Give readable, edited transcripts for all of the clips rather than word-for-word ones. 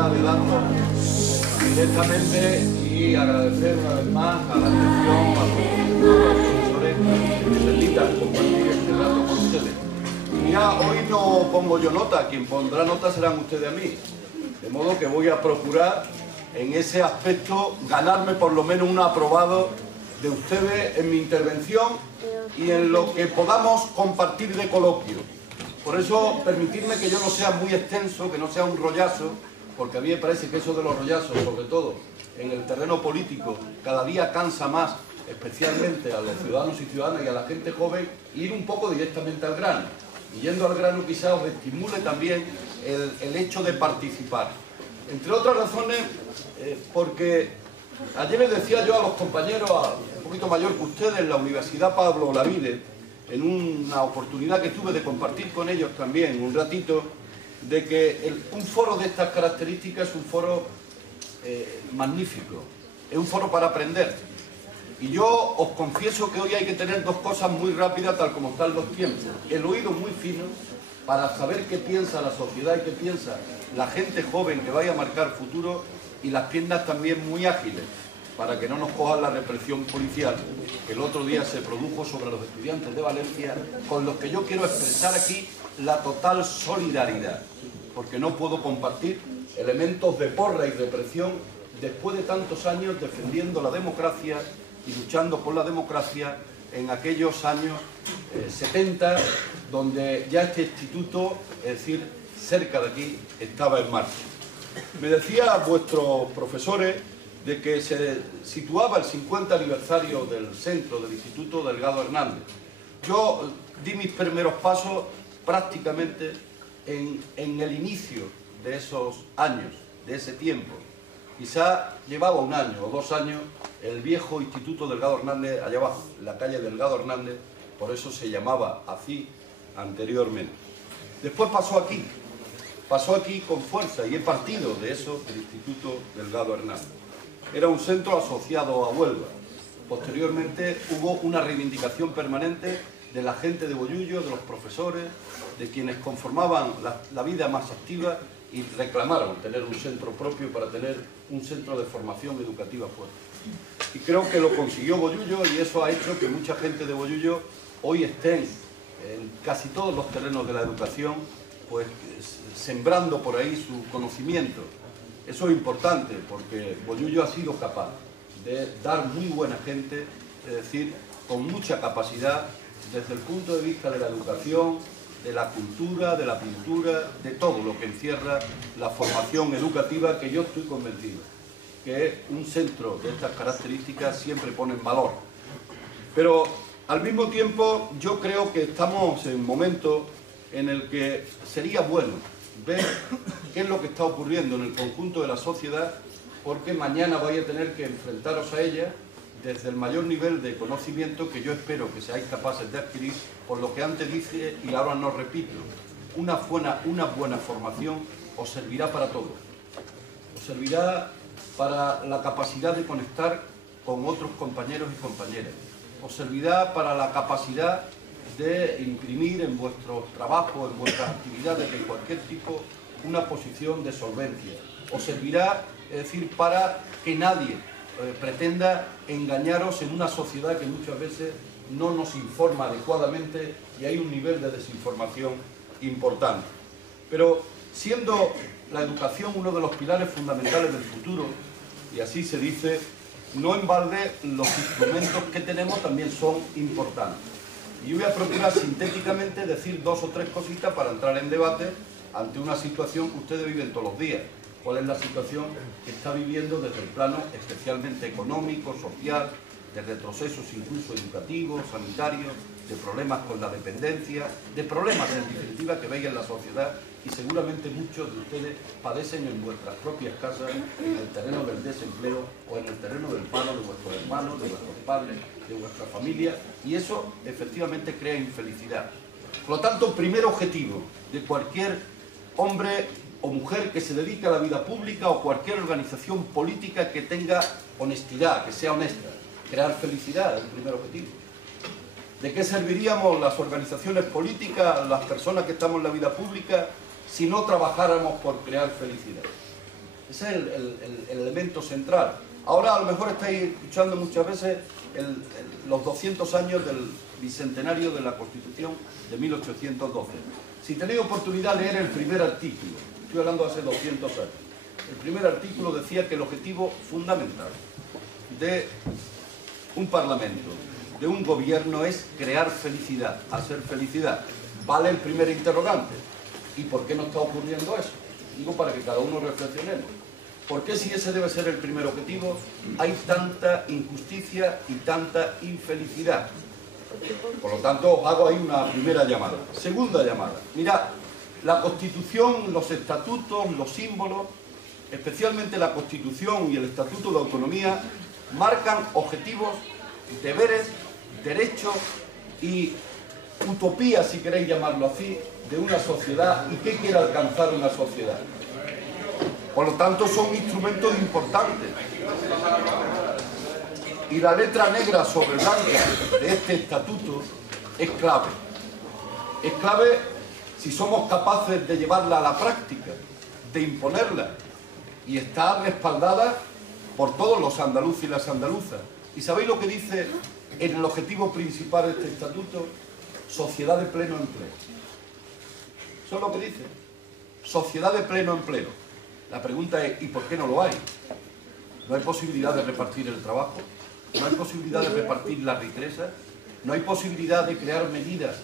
oportunidad de darlo directamente y agradecer una vez más a la atención, a los profesores que me permitan compartir este rato con ustedes. Ya hoy no pongo yo nota, quien pondrá nota serán ustedes a mí, de modo que voy a procurar en ese aspecto ganarme por lo menos un aprobado de ustedes en mi intervención y en lo que podamos compartir de coloquio. Por eso, permitidme que yo no sea muy extenso, que no sea un rollazo, porque a mí me parece que eso de los rollazos, sobre todo en el terreno político, cada día cansa más, especialmente a los ciudadanos y ciudadanas y a la gente joven, ir un poco directamente al grano. Y yendo al grano quizás os estimule también el hecho de participar. Entre otras razones, porque ayer les decía yo a los compañeros, un poquito mayor que ustedes, en la Universidad Pablo Olavide, en una oportunidad que tuve de compartir con ellos también un ratito, de que un foro de estas características es un foro magnífico, es un foro para aprender. Y yo os confieso que hoy hay que tener dos cosas muy rápidas, tal como están los tiempos. El oído muy fino, para saber qué piensa la sociedad y qué piensa la gente joven que vaya a marcar futuro, y las piernas también muy ágiles, para que no nos coja la represión policial que el otro día se produjo sobre los estudiantes de Valencia, con los que yo quiero expresar aquí la total solidaridad, porque no puedo compartir elementos de porra y represión después de tantos años defendiendo la democracia y luchando por la democracia en aquellos años 70, donde ya este instituto, es decir, cerca de aquí, estaba en marcha. Me decía vuestros profesores de que se situaba el 50 aniversario del centro del Instituto Delgado Hernández. Yo di mis primeros pasos prácticamente en el inicio de esos años, de ese tiempo. Quizá llevaba un año o 2 años el viejo Instituto Delgado Hernández allá abajo, en la calle Delgado Hernández, por eso se llamaba así anteriormente. Después pasó aquí con fuerza, y he partido de eso del Instituto Delgado Hernández. Era un centro asociado a Huelva. Posteriormente hubo una reivindicación permanente de la gente de Bollullo, de los profesores, de quienes conformaban la vida más activa y reclamaron tener un centro propio para tener un centro de formación educativa fuerte. Y creo que lo consiguió Bollullo, y eso ha hecho que mucha gente de Bollullo hoy estén en casi todos los terrenos de la educación, pues sembrando por ahí su conocimiento. Eso es importante, porque Bollullo ha sido capaz de dar muy buena gente, es decir, con mucha capacidad desde el punto de vista de la educación, de la cultura, de la pintura, de todo lo que encierra la formación educativa, que yo estoy convencido que un centro de estas características siempre pone en valor. Pero al mismo tiempo yo creo que estamos en un momento en el que sería bueno ver qué es lo que está ocurriendo en el conjunto de la sociedad, porque mañana vais a tener que enfrentaros a ella desde el mayor nivel de conocimiento que yo espero que seáis capaces de adquirir, por lo que antes dije y ahora no repito. Una buena formación os servirá para todo. Os servirá para la capacidad de conectar con otros compañeros y compañeras. Os servirá para la capacidad de imprimir en vuestros trabajos, en vuestras actividades de cualquier tipo, una posición de solvencia. Os servirá, es decir, para que nadie pretenda engañaros en una sociedad que muchas veces no nos informa adecuadamente y hay un nivel de desinformación importante. Pero siendo la educación uno de los pilares fundamentales del futuro, y así se dice, no en balde los instrumentos que tenemos también son importantes. Y yo voy a procurar sintéticamente decir 2 o 3 cositas para entrar en debate ante una situación que ustedes viven todos los días. ¿Cuál es la situación que está viviendo desde el plano especialmente económico, social, de retrocesos incluso educativos, sanitarios, de problemas con la dependencia, de problemas en definitiva que veis en la sociedad, y seguramente muchos de ustedes padecen en vuestras propias casas, en el terreno del desempleo o en el terreno del paro de vuestros hermanos, de vuestros padres, de vuestra familia, y eso efectivamente crea infelicidad. Por lo tanto, primer objetivo de cualquier hombre o mujer que se dedique a la vida pública o cualquier organización política que tenga honestidad, que sea honesta, crear felicidad es el primer objetivo. ¿De qué serviríamos las organizaciones políticas, las personas que estamos en la vida pública, si no trabajáramos por crear felicidad? Ese es el elemento central. Ahora a lo mejor estáis escuchando muchas veces los 200 años del bicentenario de la Constitución de 1812. Si tenéis oportunidad de leer el primer artículo, estoy hablando de hace 200 años, el primer artículo decía que el objetivo fundamental de un parlamento, de un gobierno, es crear felicidad, hacer felicidad. Vale el primer interrogante. ¿Y por qué no está ocurriendo eso? Digo, para que cada uno reflexionemos. ¿Por qué, si ese debe ser el primer objetivo, hay tanta injusticia y tanta infelicidad? Por lo tanto, os hago ahí una primera llamada. Segunda llamada. Mirad, la Constitución, los estatutos, los símbolos, especialmente la Constitución y el Estatuto de Autonomía, marcan objetivos, deberes, derechos y utopías, si queréis llamarlo así, de una sociedad y qué quiere alcanzar una sociedad. Por lo tanto, son instrumentos importantes. Y la letra negra sobre blanca de este estatuto es clave. Es clave si somos capaces de llevarla a la práctica, de imponerla. Y está respaldada por todos los andaluces y las andaluzas. ¿Y sabéis lo que dice en el objetivo principal de este estatuto? Sociedad de pleno empleo. Eso es lo que dice. Sociedad de pleno empleo. La pregunta es, ¿y por qué no lo hay? ¿No hay posibilidad de repartir el trabajo? ¿No hay posibilidad de repartir la riqueza? ¿No hay posibilidad de crear medidas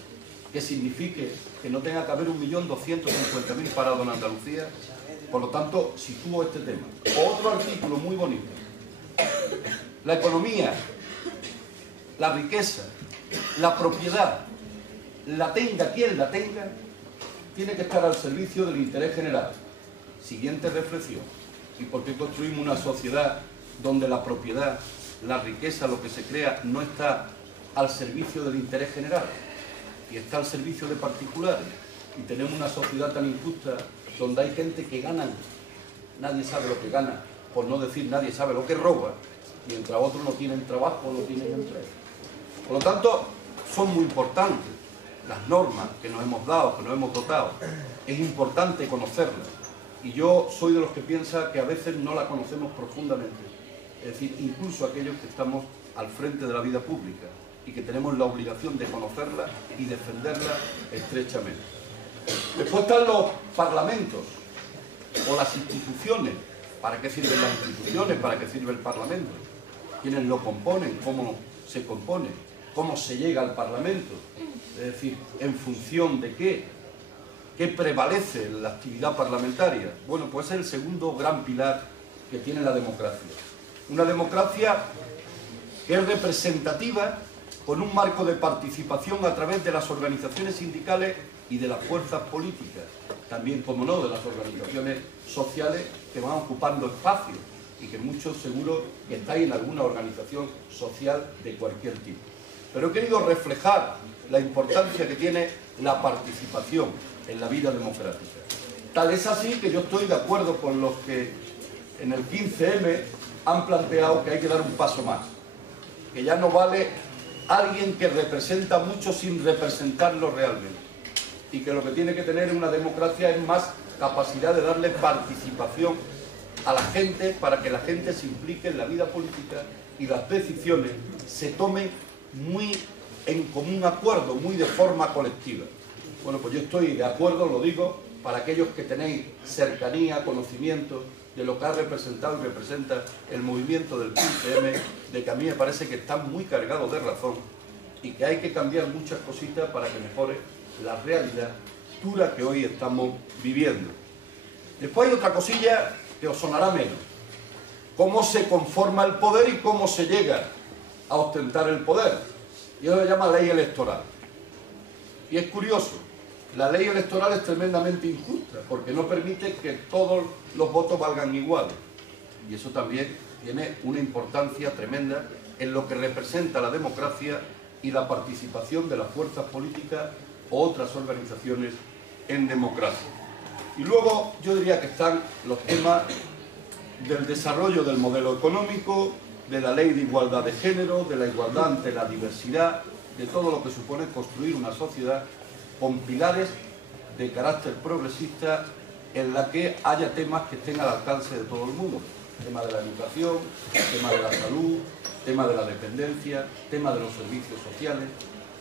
que signifique que no tenga que haber 1.250.000 parados en Andalucía? Por lo tanto, sitúo este tema. Otro artículo muy bonito. La economía, la riqueza, la propiedad, la tenga quien la tenga, tiene que estar al servicio del interés general. Siguiente reflexión. ¿Y por qué construimos una sociedad donde la propiedad, la riqueza, lo que se crea, no está al servicio del interés general y está al servicio de particulares? Y tenemos una sociedad tan injusta donde hay gente que gana, nadie sabe lo que gana, por no decir nadie sabe lo que roba, mientras otros no tienen trabajo, no tienen empleo. Por lo tanto, son muy importantes las normas que nos hemos dado, que nos hemos dotado. Es importante conocerlas. Y yo soy de los que piensa que a veces no la conocemos profundamente. Es decir, incluso aquellos que estamos al frente de la vida pública y que tenemos la obligación de conocerla y defenderla estrechamente. Después están los parlamentos o las instituciones. ¿Para qué sirven las instituciones? ¿Para qué sirve el parlamento? ¿Quiénes lo componen? ¿Cómo se compone? ¿Cómo se llega al parlamento? Es decir, ¿en función de qué? ¿Qué prevalece en la actividad parlamentaria? Bueno, pues es el segundo gran pilar que tiene la democracia. Una democracia que es representativa, con un marco de participación a través de las organizaciones sindicales y de las fuerzas políticas, también, como no, de las organizaciones sociales que van ocupando espacios y que muchos seguro que estáis en alguna organización social de cualquier tipo. Pero he querido reflejar la importancia que tiene la participación en la vida democrática. Tal es así que yo estoy de acuerdo con los que en el 15M han planteado que hay que dar un paso más, que ya no vale alguien que representa mucho sin representarlo realmente, y que lo que tiene que tener una democracia es más capacidad de darle participación a la gente para que la gente se implique en la vida política y las decisiones se tomen muy en común acuerdo, muy de forma colectiva. Bueno, pues yo estoy de acuerdo, lo digo, para aquellos que tenéis cercanía, conocimiento de lo que ha representado y representa el movimiento del 15M, de que a mí me parece que están muy cargados de razón y que hay que cambiar muchas cositas para que mejore la realidad dura que hoy estamos viviendo. Después hay otra cosilla que os sonará menos. Cómo se conforma el poder y cómo se llega a ostentar el poder. Y eso se llama ley electoral. Y es curioso, la ley electoral es tremendamente injusta porque no permite que todos los votos valgan iguales. Y eso también tiene una importancia tremenda en lo que representa la democracia y la participación de las fuerzas políticas o otras organizaciones en democracia. Y luego yo diría que están los temas del desarrollo del modelo económico, de la ley de igualdad de género, de la igualdad ante la diversidad, de todo lo que supone construir una sociedad con pilares de carácter progresista en la que haya temas que estén al alcance de todo el mundo. Tema de la educación, tema de la salud, tema de la dependencia, tema de los servicios sociales.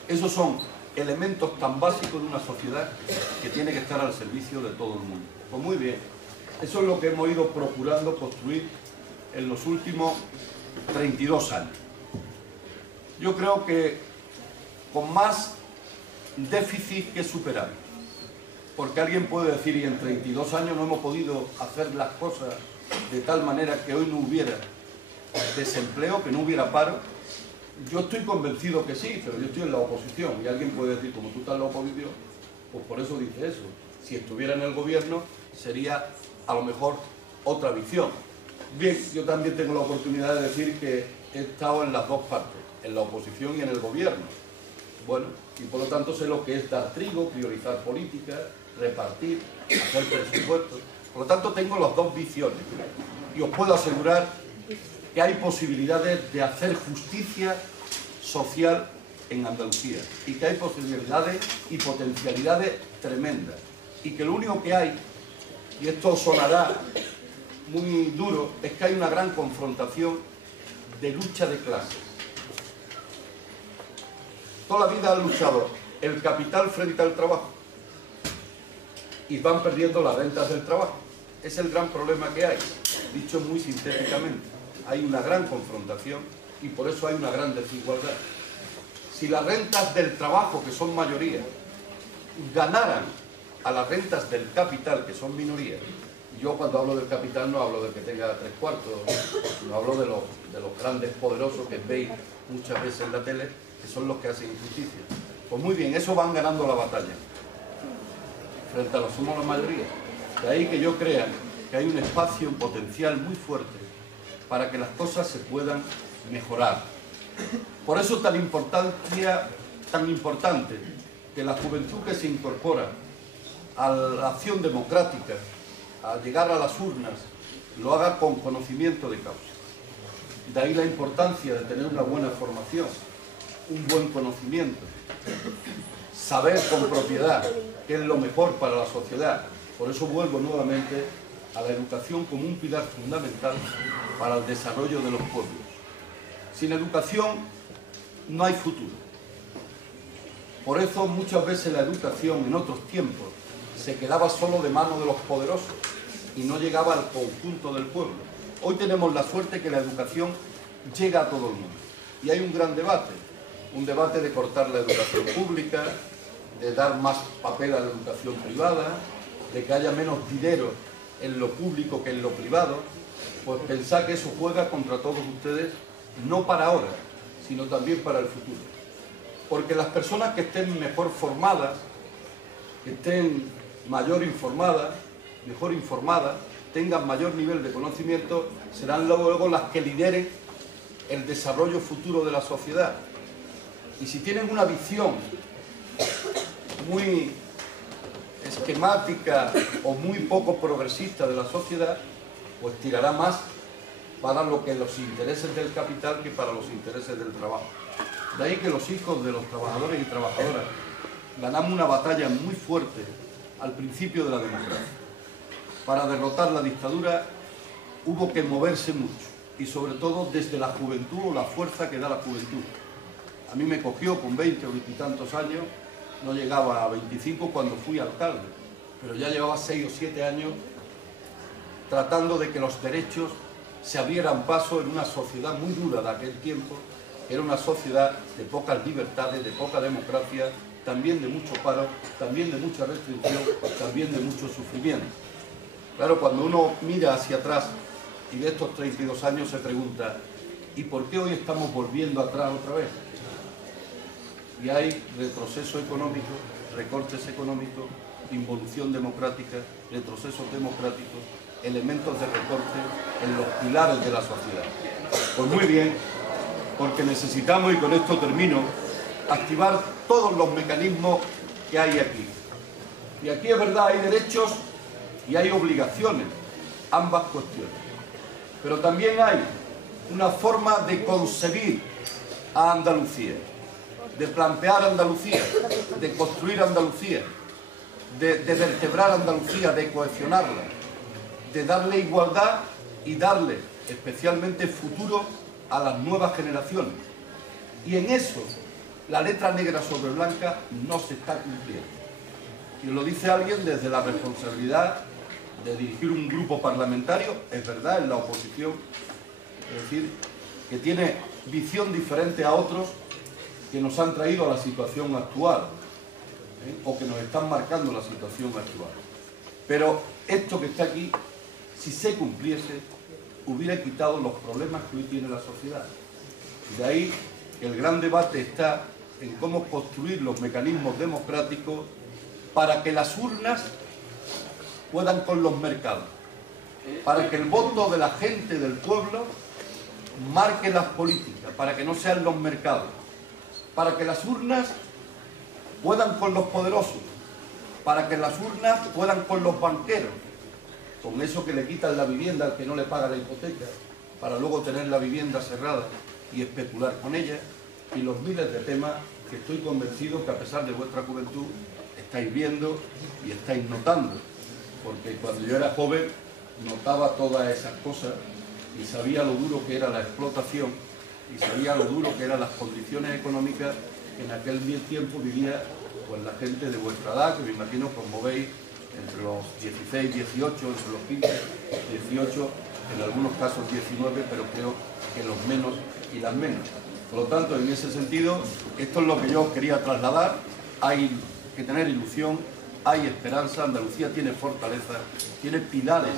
Esos son elementos tan básicos de una sociedad que tiene que estar al servicio de todo el mundo. Pues muy bien, eso es lo que hemos ido procurando construir en los últimos 32 años. Yo creo que con más déficit que superar, porque alguien puede decir, y en 32 años no hemos podido hacer las cosas de tal manera que hoy no hubiera desempleo, que no hubiera paro. Yo estoy convencido que sí, pero yo estoy en la oposición, y alguien puede decir, como tú estás en la oposición, pues por eso dice eso. Si estuviera en el gobierno sería a lo mejor otra visión. Bien, yo también tengo la oportunidad de decir que he estado en las dos partes, en la oposición y en el gobierno. Bueno, y por lo tanto sé lo que es dar trigo, priorizar políticas, repartir, hacer presupuestos. Por lo tanto tengo las dos visiones y os puedo asegurar que hay posibilidades de hacer justicia social en Andalucía y que hay posibilidades y potencialidades tremendas y que lo único que hay, y esto sonará muy duro, es que hay una gran confrontación de lucha de clases. Toda la vida han luchado el capital frente al trabajo y van perdiendo las rentas del trabajo. Es el gran problema que hay, dicho muy sintéticamente. Hay una gran confrontación y por eso hay una gran desigualdad. Si las rentas del trabajo, que son mayoría, ganaran a las rentas del capital, que son minoría, yo cuando hablo del capital no hablo del que tenga 3/4, no hablo de los grandes poderosos que veis muchas veces en la tele, que son los que hacen injusticia. Pues muy bien, eso van ganando la batalla frente a los somos la mayoría. De ahí que yo crea que hay un espacio, un potencial muy fuerte para que las cosas se puedan mejorar. Por eso tan importante que la juventud que se incorpora a la acción democrática, a llegar a las urnas, lo haga con conocimiento de causa. De ahí la importancia de tener una buena formación, un buen conocimiento, saber con propiedad qué es lo mejor para la sociedad. Por eso vuelvo nuevamente a la educación como un pilar fundamental para el desarrollo de los pueblos. Sin educación no hay futuro. Por eso muchas veces la educación en otros tiempos se quedaba solo de mano de los poderosos y no llegaba al conjunto del pueblo. Hoy tenemos la suerte que la educación llega a todo el mundo. Y hay un gran debate. Un debate de cortar la educación pública, de dar más papel a la educación privada, de que haya menos dinero en lo público que en lo privado. Pues pensar que eso juega contra todos ustedes, no para ahora, sino también para el futuro. Porque las personas que estén mejor formadas, que estén mejor informadas, tengan mayor nivel de conocimiento, serán luego las que lideren el desarrollo futuro de la sociedad. Y si tienen una visión muy esquemática o muy poco progresista de la sociedad, pues tirará más para lo que los intereses del capital que para los intereses del trabajo. De ahí que los hijos de los trabajadores y trabajadoras ganamos una batalla muy fuerte al principio de la democracia. Para derrotar la dictadura hubo que moverse mucho y sobre todo desde la juventud o la fuerza que da la juventud. A mí me cogió con 20 o 20 y tantos años, no llegaba a 25 cuando fui alcalde, pero ya llevaba 6 o 7 años tratando de que los derechos se abrieran paso en una sociedad muy dura de aquel tiempo, que era una sociedad de pocas libertades, de poca democracia, también de mucho paro, también de mucha restricción, también de mucho sufrimiento. Claro, cuando uno mira hacia atrás y de estos 32 años se pregunta, ¿y por qué hoy estamos volviendo atrás otra vez? Y hay retroceso económico, recortes económicos, involución democrática, retrocesos democráticos, elementos de recorte en los pilares de la sociedad. Pues muy bien, porque necesitamos, y con esto termino, activar todos los mecanismos que hay aquí. Y aquí es verdad, hay derechos y hay obligaciones, ambas cuestiones. Pero también hay una forma de concebir a Andalucía, de plantear Andalucía, de construir Andalucía, de vertebrar Andalucía, de cohesionarla, de darle igualdad y darle especialmente futuro a las nuevas generaciones. Y en eso, la letra negra sobre blanca no se está cumpliendo. Y lo dice alguien desde la responsabilidad de dirigir un grupo parlamentario, es verdad, en la oposición, es decir, que tiene visión diferente a otros que nos han traído a la situación actual, o que nos están marcando la situación actual. Pero esto que está aquí, si se cumpliese, hubiera quitado los problemas que hoy tiene la sociedad. De ahí el gran debate está en cómo construir los mecanismos democráticos para que las urnas puedan con los mercados, para que el voto de la gente, del pueblo, marque las políticas, para que no sean los mercados, para que las urnas puedan con los poderosos, para que las urnas puedan con los banqueros, con eso que le quitan la vivienda al que no le paga la hipoteca, para luego tener la vivienda cerrada y especular con ella, y los miles de temas que estoy convencido que a pesar de vuestra juventud estáis viendo y estáis notando, porque cuando yo era joven notaba todas esas cosas y sabía lo duro que era la explotación y sabía lo duro que eran las condiciones económicas que en aquel tiempo vivía pues la gente de vuestra edad, que me imagino como veis entre los 16, 18, entre los 15, 18, en algunos casos 19, pero creo que los menos y las menos. Por lo tanto, en ese sentido, esto es lo que yo quería trasladar. Hay que tener ilusión, hay esperanza, Andalucía tiene fortaleza, tiene pilares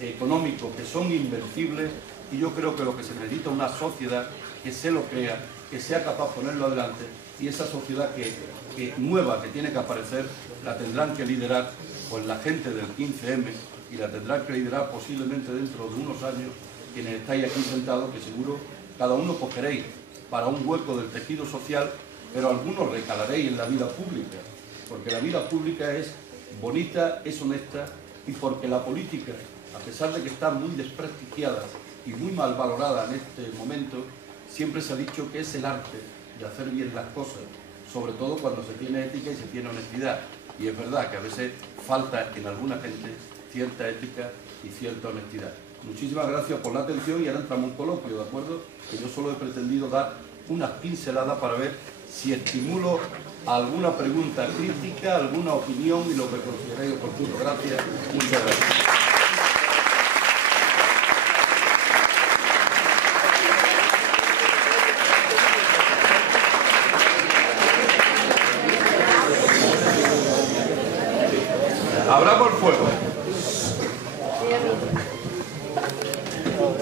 económicos que son invencibles, y yo creo que lo que se necesita es una sociedad que se lo crea, que sea capaz de ponerlo adelante, y esa sociedad que nueva que tiene que aparecer la tendrán que liderar pues la gente del 15M, y la tendrán que liderar posiblemente dentro de unos años quienes estáis aquí sentados, que seguro cada uno cogeréis para un hueco del tejido social, pero algunos recalaréis en la vida pública, porque la vida pública es bonita, es honesta, y porque la política, a pesar de que está muy desprestigiada y muy mal valorada en este momento, siempre se ha dicho que es el arte de hacer bien las cosas, sobre todo cuando se tiene ética y se tiene honestidad. Y es verdad que a veces falta en alguna gente cierta ética y cierta honestidad. Muchísimas gracias por la atención, y ahora entramos en un coloquio, ¿de acuerdo? Que yo solo he pretendido dar unas pinceladas para ver si estimulo alguna pregunta crítica, alguna opinión y lo que consideréis oportuno. Gracias, muchas gracias. Abramos el fuego.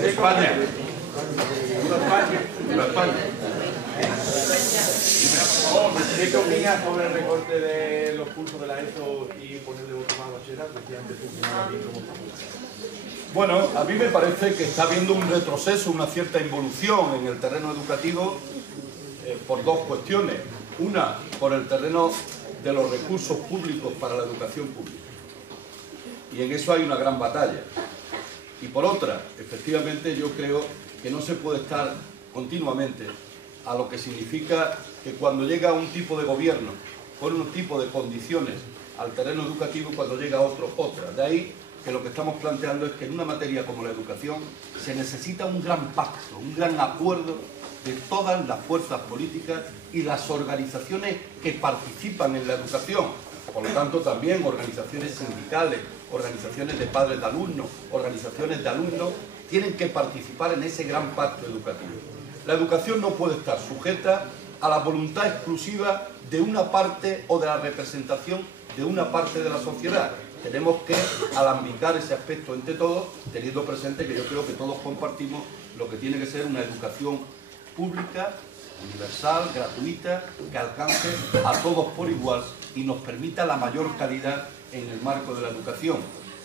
España. Viva España. ¿Qué opinas sobre el recorte de los cursos de la ESO y ponerle voto más a bachillerato? Bueno, a mí me parece que está habiendo un retroceso, una cierta involución en el terreno educativo por dos cuestiones. Una, por el terreno de los recursos públicos para la educación pública. Y en eso hay una gran batalla. Y por otra, efectivamente, yo creo que no se puede estar continuamente a lo que significa que cuando llega un tipo de gobierno pone un tipo de condiciones al terreno educativo, cuando llega otro, otra. De ahí que lo que estamos planteando es que en una materia como la educación se necesita un gran pacto, un gran acuerdo de todas las fuerzas políticas y las organizaciones que participan en la educación. Por lo tanto, también organizaciones sindicales, organizaciones de padres de alumnos, organizaciones de alumnos, tienen que participar en ese gran pacto educativo. La educación no puede estar sujeta a la voluntad exclusiva de una parte o de la representación de una parte de la sociedad. Tenemos que alambicar ese aspecto entre todos, teniendo presente que yo creo que todos compartimos lo que tiene que ser una educación pública, universal, gratuita, que alcance a todos por igual y nos permita la mayor calidad en el marco de la educación.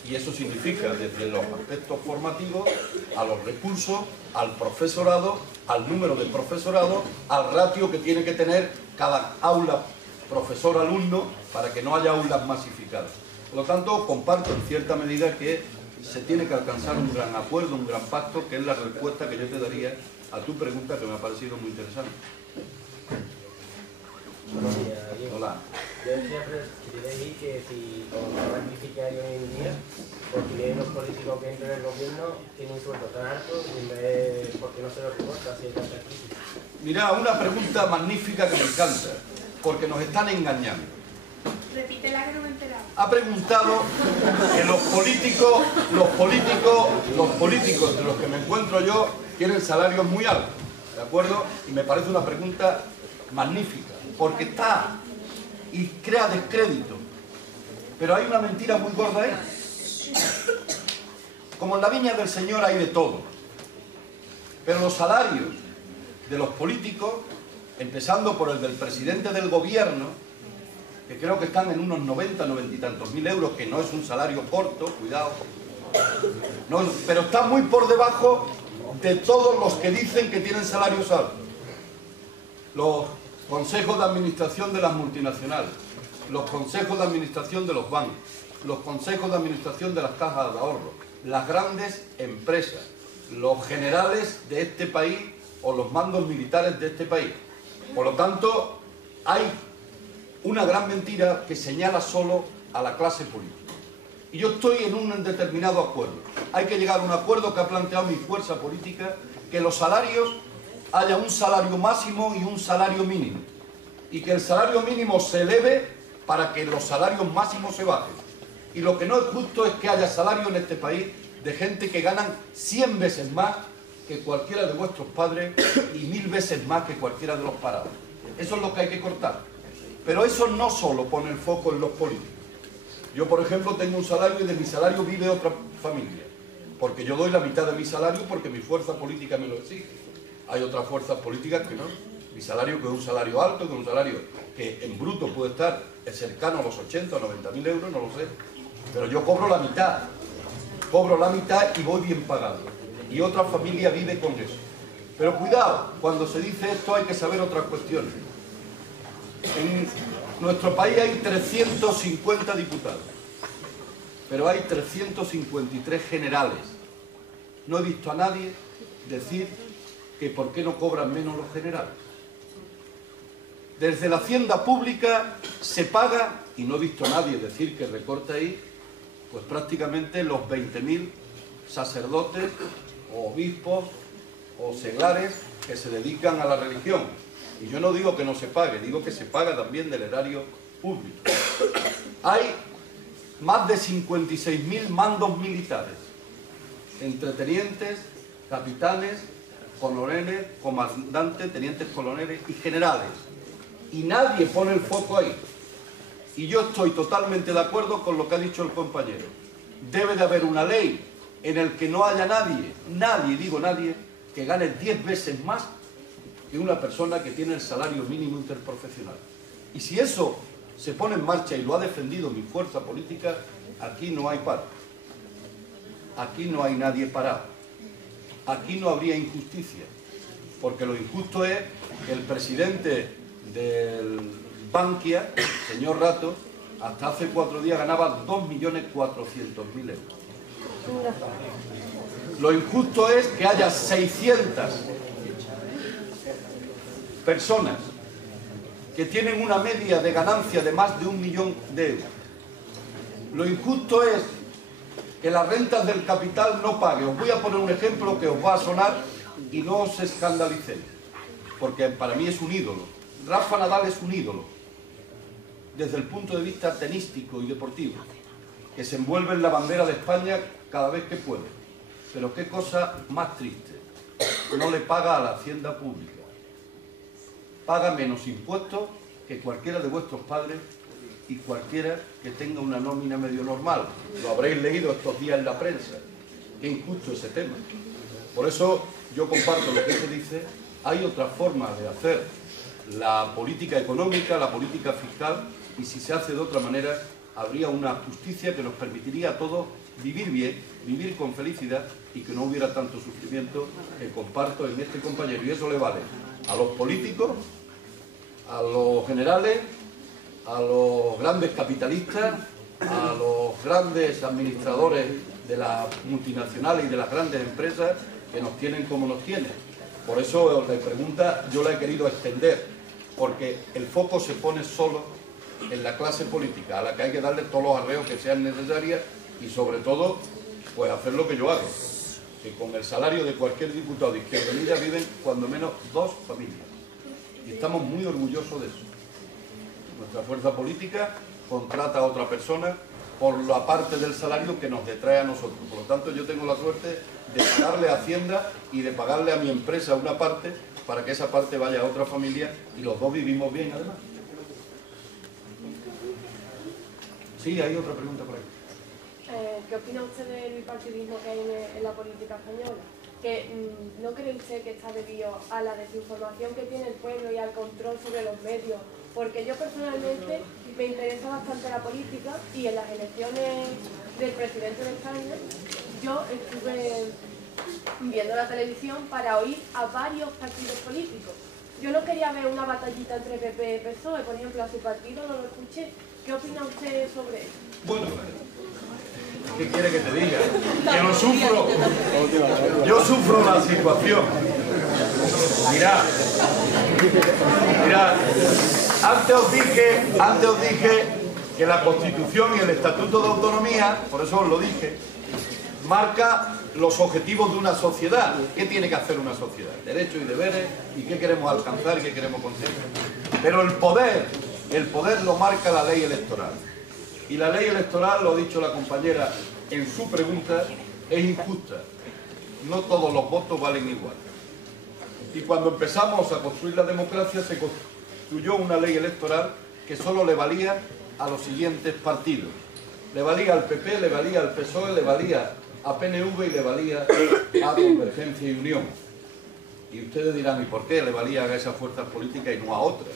Y eso significa desde los aspectos formativos, a los recursos, al profesorado, al número de profesorado, al ratio que tiene que tener cada aula profesor-alumno para que no haya aulas masificadas. Por lo tanto, comparto en cierta medida que se tiene que alcanzar un gran acuerdo, un gran pacto, que es la respuesta que yo te daría a tu pregunta, que me ha parecido muy interesante. Hola. Yo decía, pero quería decir que si con la crisis que hay hoy en día, porque los políticos que entran en el gobierno tienen un sueldo tan alto y en vez porque no se lo recorta si hay tanta crisis. Mira, una pregunta magnífica que me encanta, porque nos están engañando. Repítela que no me he enterado. Ha preguntado que los políticos de los que me encuentro yo tienen salarios muy altos, ¿de acuerdo? Y me parece una pregunta magnífica, porque está y crea descrédito. Pero hay una mentira muy gorda ahí. Como en la viña del Señor hay de todo. Pero los salarios de los políticos, empezando por el del presidente del gobierno, que creo que están en unos 90 y tantos mil euros, que no es un salario corto, cuidado, no, pero está muy por debajo de todos los que dicen que tienen salarios altos. Los consejos de administración de las multinacionales, los consejos de administración de los bancos, los consejos de administración de las cajas de ahorro, las grandes empresas, los generales de este país o los mandos militares de este país. Por lo tanto, hay una gran mentira que señala solo a la clase política. Y yo estoy en un determinado acuerdo. Hay que llegar a un acuerdo que ha planteado mi fuerza política, que los salarios haya un salario máximo y un salario mínimo. Y que el salario mínimo se eleve para que los salarios máximos se bajen. Y lo que no es justo es que haya salario en este país de gente que ganan 100 veces más que cualquiera de vuestros padres y 1000 veces más que cualquiera de los parados. Eso es lo que hay que cortar. Pero eso no solo pone el foco en los políticos. Yo, por ejemplo, tengo un salario y de mi salario vive otra familia. Porque yo doy la mitad de mi salario porque mi fuerza política me lo exige. Hay otras fuerzas políticas que no. Mi salario, que es un salario alto, que es un salario que en bruto puede estar cercano a los 80 o 90 mil euros, no lo sé. Pero yo cobro la mitad. Cobro la mitad y voy bien pagado. Y otra familia vive con eso. Pero cuidado, cuando se dice esto hay que saber otras cuestiones. En nuestro país hay 350 diputados, pero hay 353 generales. No he visto a nadie decir que por qué no cobran menos los generales. Desde la hacienda pública se paga, y no he visto a nadie decir que recorta ahí, pues prácticamente los 20.000 sacerdotes o obispos o seglares que se dedican a la religión. Y yo no digo que no se pague, digo que se paga también del erario público. Hay más de 56.000 mandos militares, entre tenientes, capitanes, coroneles, comandantes, tenientes coroneles y generales. Y nadie pone el foco ahí. Y yo estoy totalmente de acuerdo con lo que ha dicho el compañero. Debe de haber una ley en la que no haya nadie, que gane 10 veces más que una persona que tiene el salario mínimo interprofesional. Y si eso se pone en marcha y lo ha defendido mi fuerza política, aquí no hay paro. Aquí no hay nadie parado. Aquí no habría injusticia. Porque lo injusto es que el presidente del Bankia, señor Rato, hasta hace 4 días ganaba 2.400.000 euros. Lo injusto es que haya 600 personas que tienen una media de ganancia de más de 1 millón de euros. Lo injusto es que las rentas del capital no paguen. Os voy a poner un ejemplo que os va a sonar y no os escandalicéis, porque para mí es un ídolo. Rafa Nadal es un ídolo desde el punto de vista tenístico y deportivo, que se envuelve en la bandera de España cada vez que puede. Pero qué cosa más triste, no le paga a la hacienda pública. Paga menos impuestos que cualquiera de vuestros padres y cualquiera que tenga una nómina medio normal. Lo habréis leído estos días en la prensa. Qué injusto ese tema. Por eso yo comparto lo que se dice. Hay otra forma de hacer la política económica, la política fiscal, y si se hace de otra manera, habría una justicia que nos permitiría a todos vivir bien, vivir con felicidad y que no hubiera tanto sufrimiento que comparto en este compañero. Y eso le vale a los políticos, a los generales, a los grandes capitalistas, a los grandes administradores de las multinacionales y de las grandes empresas que nos tienen como nos tienen. Por eso la pregunta yo la he querido extender, porque el foco se pone solo en la clase política, a la que hay que darle todos los arreos que sean necesarios y sobre todo, pues hacer lo que yo hago, que con el salario de cualquier diputado de Izquierda Unida viven cuando menos 2 familias. Y estamos muy orgullosos de eso. Nuestra fuerza política contrata a otra persona por la parte del salario que nos detrae a nosotros. Por lo tanto, yo tengo la suerte de pagarle a Hacienda y de pagarle a mi empresa una parte para que esa parte vaya a otra familia y los dos vivimos bien, además. Sí, hay otra pregunta por ahí. ¿Qué opina usted del bipartidismo que hay en la política española? ¿No cree usted que está debido a la desinformación que tiene el pueblo y al control sobre los medios? Porque yo personalmente me interesa bastante la política y en las elecciones del presidente de España yo estuve viendo la televisión para oír a varios partidos políticos. Yo no quería ver una batallita entre PP y PSOE, por ejemplo, a su partido no lo escuché. ¿Qué opina usted sobre eso? Bueno, ¿qué quiere que te diga? Que lo sufro. Yo sufro la situación. Mirad, antes os dije que la Constitución y el Estatuto de Autonomía, por eso os lo dije, marca los objetivos de una sociedad. ¿Qué tiene que hacer una sociedad? Derechos y deberes, y qué queremos alcanzar y qué queremos conseguir. Pero el poder lo marca la ley electoral. Y la ley electoral, lo ha dicho la compañera en su pregunta, es injusta. No todos los votos valen igual. Y cuando empezamos a construir la democracia, se construyó una ley electoral que solo le valía a los siguientes partidos. Le valía al PP, le valía al PSOE, le valía a PNV y le valía a Convergencia y Unión. Y ustedes dirán, ¿y por qué le valía a esas fuerzas políticas y no a otras?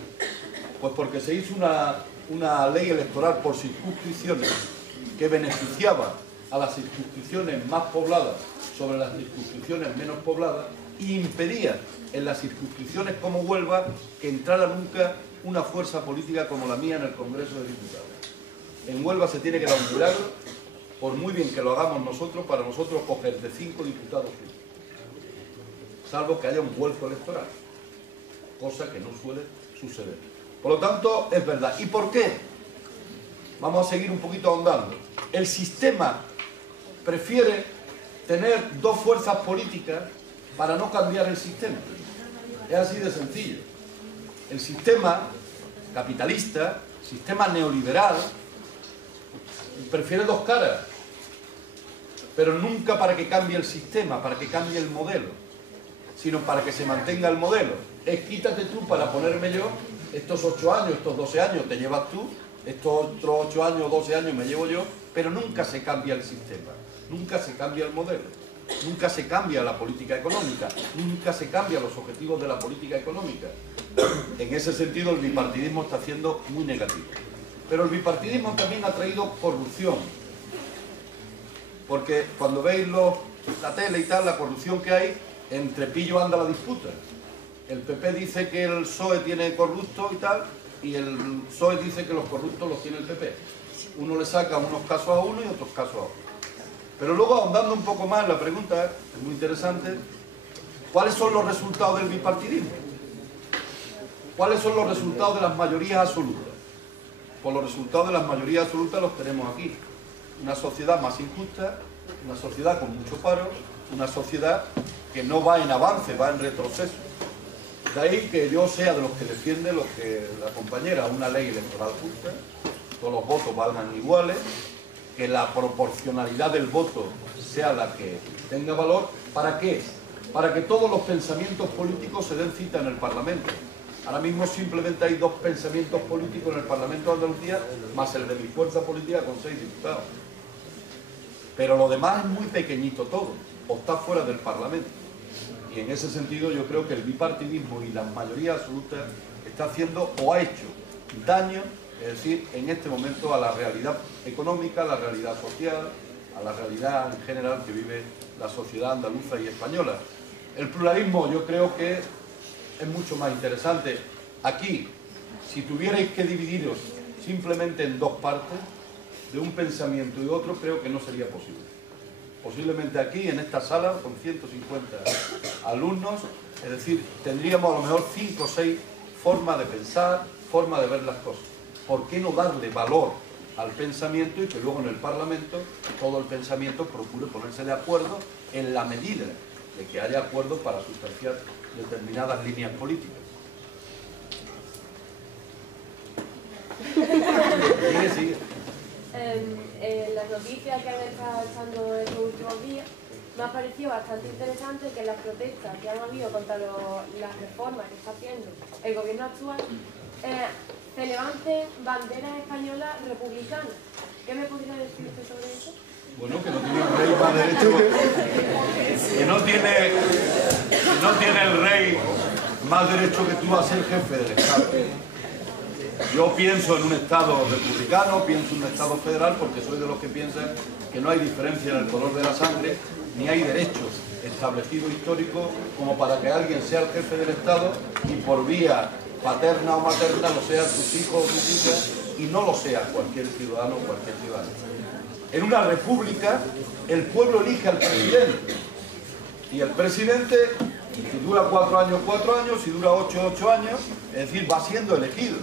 Pues porque se hizo una ley electoral por circunscripciones que beneficiaba a las circunscripciones más pobladas sobre las circunscripciones menos pobladas y impedía en las circunscripciones como Huelva que entrara nunca una fuerza política como la mía en el Congreso de Diputados. En Huelva se tiene que dar un milagro, por muy bien que lo hagamos nosotros, para nosotros coger de 5 diputados, salvo que haya un vuelco electoral, cosa que no suele suceder. Por lo tanto, es verdad. ¿Y por qué? Vamos a seguir un poquito ahondando. El sistema prefiere tener 2 fuerzas políticas para no cambiar el sistema. Es así de sencillo. El sistema capitalista, sistema neoliberal, prefiere 2 caras, pero nunca para que cambie el sistema, para que cambie el modelo, sino para que se mantenga el modelo. Es quítate tú para ponerme yo, estos 8 años, estos 12 años te llevas tú, estos otros 8 años, 12 años me llevo yo, pero nunca se cambia el sistema, nunca se cambia el modelo, nunca se cambia la política económica, nunca se cambian los objetivos de la política económica. En ese sentido el bipartidismo está siendo muy negativo. Pero el bipartidismo también ha traído corrupción, porque cuando veis la tele y tal, la corrupción que hay, entre pillos anda la disputa. El PP dice que el PSOE tiene corruptos y tal, y el PSOE dice que los corruptos los tiene el PP. Uno le saca unos casos a uno y otros casos a otro. Pero luego, ahondando un poco más en la pregunta, es muy interesante, ¿cuáles son los resultados del bipartidismo? ¿Cuáles son los resultados de las mayorías absolutas? Pues los resultados de las mayorías absolutas los tenemos aquí. Una sociedad más injusta, una sociedad con mucho paro, una sociedad que no va en avance, va en retroceso. De ahí que yo sea de los que defiende lo que la compañera, una ley electoral justa, todos los votos valgan iguales, que la proporcionalidad del voto sea la que tenga valor. ¿Para qué? Para que todos los pensamientos políticos se den cita en el Parlamento. Ahora mismo simplemente hay 2 pensamientos políticos en el Parlamento de Andalucía, más el de mi fuerza política con 6 diputados. Pero lo demás es muy pequeñito todo, o está fuera del Parlamento. Y en ese sentido yo creo que el bipartidismo y la mayoría absoluta está haciendo o ha hecho daño, es decir, en este momento a la realidad económica, a la realidad social, a la realidad en general que vive la sociedad andaluza y española. El pluralismo yo creo que es mucho más interesante. Aquí, si tuvierais que dividiros simplemente en 2 partes, de un pensamiento y otro, creo que no sería posible. Posiblemente aquí, en esta sala, con 150 alumnos, es decir, tendríamos a lo mejor 5 o 6 formas de pensar, formas de ver las cosas. ¿por qué no darle valor al pensamiento y que luego en el Parlamento todo el pensamiento procure ponerse de acuerdo en la medida de que haya acuerdo para sustanciar determinadas líneas políticas? Sigue. En las noticias que han estado echando estos últimos días, me ha parecido bastante interesante que las protestas que han habido contra las reformas que está haciendo el gobierno actual se levanten banderas españolas republicanas. ¿Qué me podría decir usted sobre eso? Bueno, que no tiene un rey más derecho, que no tiene el rey más derecho que tú a ser jefe del Estado. Yo pienso en un Estado republicano, pienso en un Estado federal, porque soy de los que piensan que no hay diferencia en el color de la sangre, ni hay derechos establecidos históricos como para que alguien sea el jefe del Estado y por vía paterna o materna lo sean sus hijos o sus hijas y no lo sea cualquier ciudadano o cualquier ciudadana. En una república el pueblo elige al presidente y el presidente, si dura 4 años, si dura 8 años, es decir, va siendo elegido.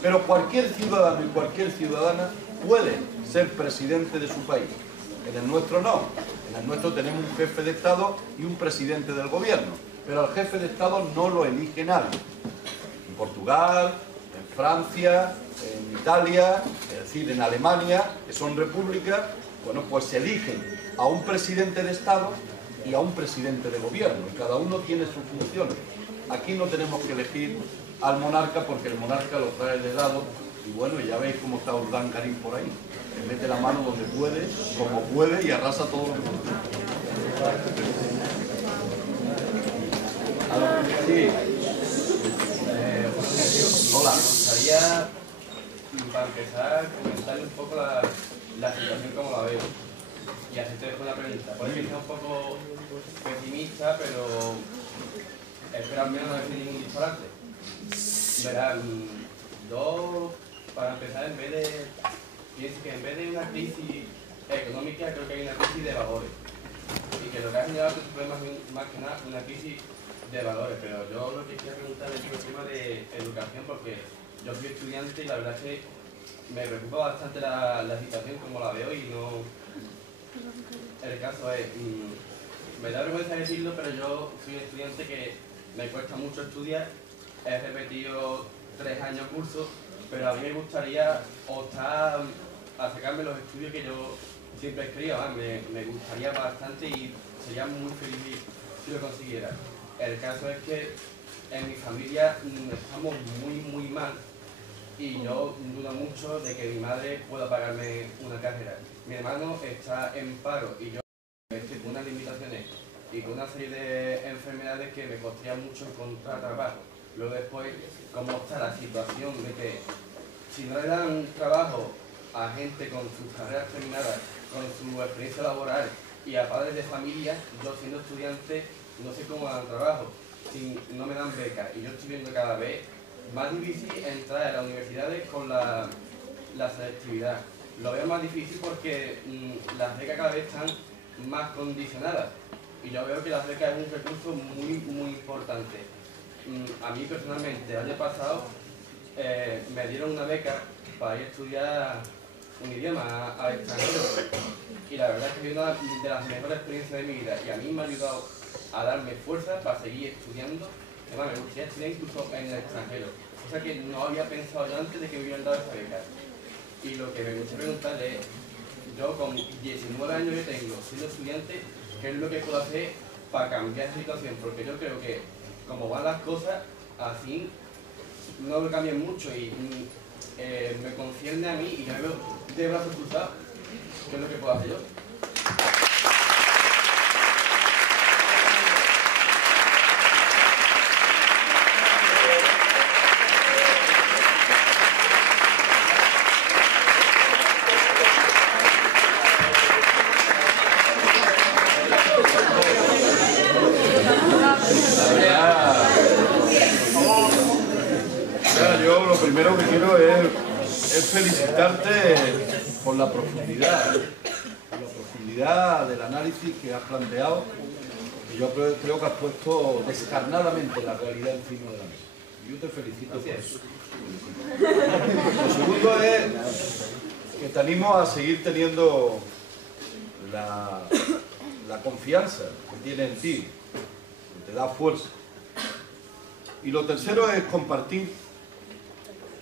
Pero cualquier ciudadano y cualquier ciudadana puede ser presidente de su país. En el nuestro no. En el nuestro tenemos un jefe de Estado y un presidente del gobierno. Pero al jefe de Estado no lo elige nadie. En Portugal, en Francia, en Italia, es decir, en Alemania, que son repúblicas, bueno, pues se eligen a un presidente de Estado y a un presidente de gobierno. Cada uno tiene sus funciones. Aquí no tenemos que elegir al monarca porque el monarca lo trae de dado y bueno, ya veis cómo está Urdangarín por ahí. Que mete la mano donde puede, como puede y arrasa todo lo que puede. Sí. Hola. Me gustaría, para empezar, comentarle un poco la situación como la veo. Y así te dejo una pregunta. Puede que sea un poco pesimista, pero espero al menos no decir ningún disparate. Verán, yo, para empezar, pienso que en vez de una crisis económica, creo que hay una crisis de valores. Y que lo que ha generado estos problemas es más que nada una crisis de valores. Pero yo lo que quería preguntar es el tema de educación, porque yo soy estudiante y la verdad es que me preocupa bastante la situación como la veo y no... El caso es, me da vergüenza decirlo, pero yo soy un estudiante que me cuesta mucho estudiar. He repetido 3 años cursos, pero a mí me gustaría optar a sacarme los estudios que yo siempre he querido. Me gustaría bastante y sería muy feliz si lo consiguiera. El caso es que en mi familia estamos muy mal y yo dudo mucho de que mi madre pueda pagarme una carrera. Mi hermano está en paro y yo con unas limitaciones y con una serie de enfermedades que me costaría mucho encontrar trabajo. Luego después, cómo está la situación de que si no le dan trabajo a gente con sus carreras terminadas, con su experiencia laboral y a padres de familia, yo siendo estudiante no sé cómo dan trabajo, si no me dan becas. Y yo estoy viendo cada vez más difícil entrar a las universidades con la selectividad. Lo veo más difícil porque las becas cada vez están más condicionadas. Y yo veo que las becas es un recurso muy importante. A mí personalmente, el año pasado me dieron una beca para ir a estudiar un idioma al extranjero y la verdad es que es una de las mejores experiencias de mi vida y a mí me ha ayudado a darme fuerza para seguir estudiando. Además, me gustaría estudiar incluso en el extranjero, cosa que no había pensado yo antes de que me hubieran dado esta beca. Y lo que me gustaría preguntarle es, yo con 19 años que tengo siendo estudiante, ¿qué es lo que puedo hacer para cambiar esa situación? Porque yo creo que como van las cosas, así no lo cambian mucho y me concierne a mí y yo me veo de brazos cruzados. ¿Qué es lo que puedo hacer yo? Yo lo primero que quiero es felicitarte por la profundidad del análisis que has planteado, y yo creo que has puesto descarnadamente la realidad encima de la mesa. Yo te felicito por eso. Lo segundo es que te animo a seguir teniendo la confianza que tiene en ti, que te da fuerza. Y lo tercero es compartir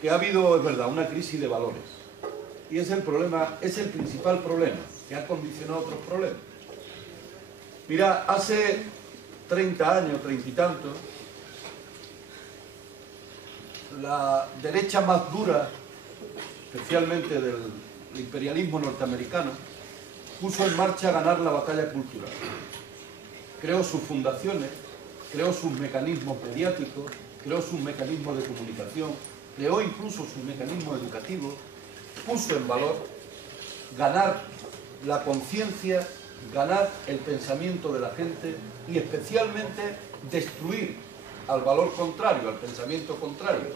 que ha habido, es verdad, una crisis de valores. Y es el problema, es el principal problema, que ha condicionado otros problemas. Mira, hace 30 años, 30 y tantos, la derecha más dura, especialmente del imperialismo norteamericano, puso en marcha ganar la batalla cultural. Creó sus fundaciones, creó sus mecanismos mediáticos, creó sus mecanismos de comunicación, creó incluso sus mecanismos educativos, puso en valor ganar la conciencia, ganar el pensamiento de la gente y especialmente destruir al valor contrario, al pensamiento contrario.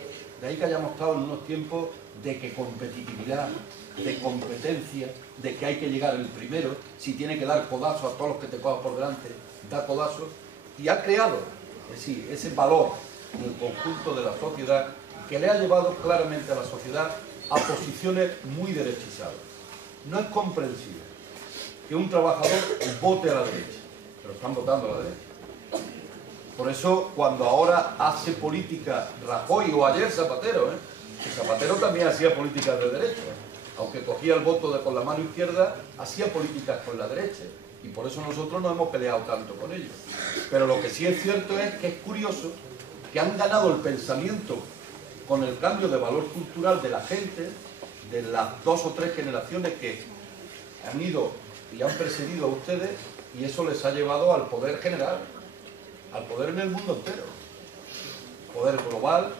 De ahí que hayamos estado en unos tiempos de que competitividad, de competencia, de que hay que llegar el primero, si tiene que dar codazos a todos los que te cojas por delante, da codazos, y ha creado ese valor en el conjunto de la sociedad que le ha llevado claramente a la sociedad a posiciones muy derechizadas. No es comprensible que un trabajador vote a la derecha, pero están votando a la derecha. Por eso, cuando ahora hace política Rajoy o ayer Zapatero, que Zapatero también hacía políticas de derecha, aunque cogía el voto con la mano izquierda, hacía políticas con la derecha, y por eso nosotros no hemos peleado tanto con ellos. Pero lo que sí es cierto es que es curioso que han ganado el pensamiento con el cambio de valor cultural de la gente, de las 2 o 3 generaciones que han ido y han precedido a ustedes, y eso les ha llevado al poder general, al poder en el mundo entero, poder global,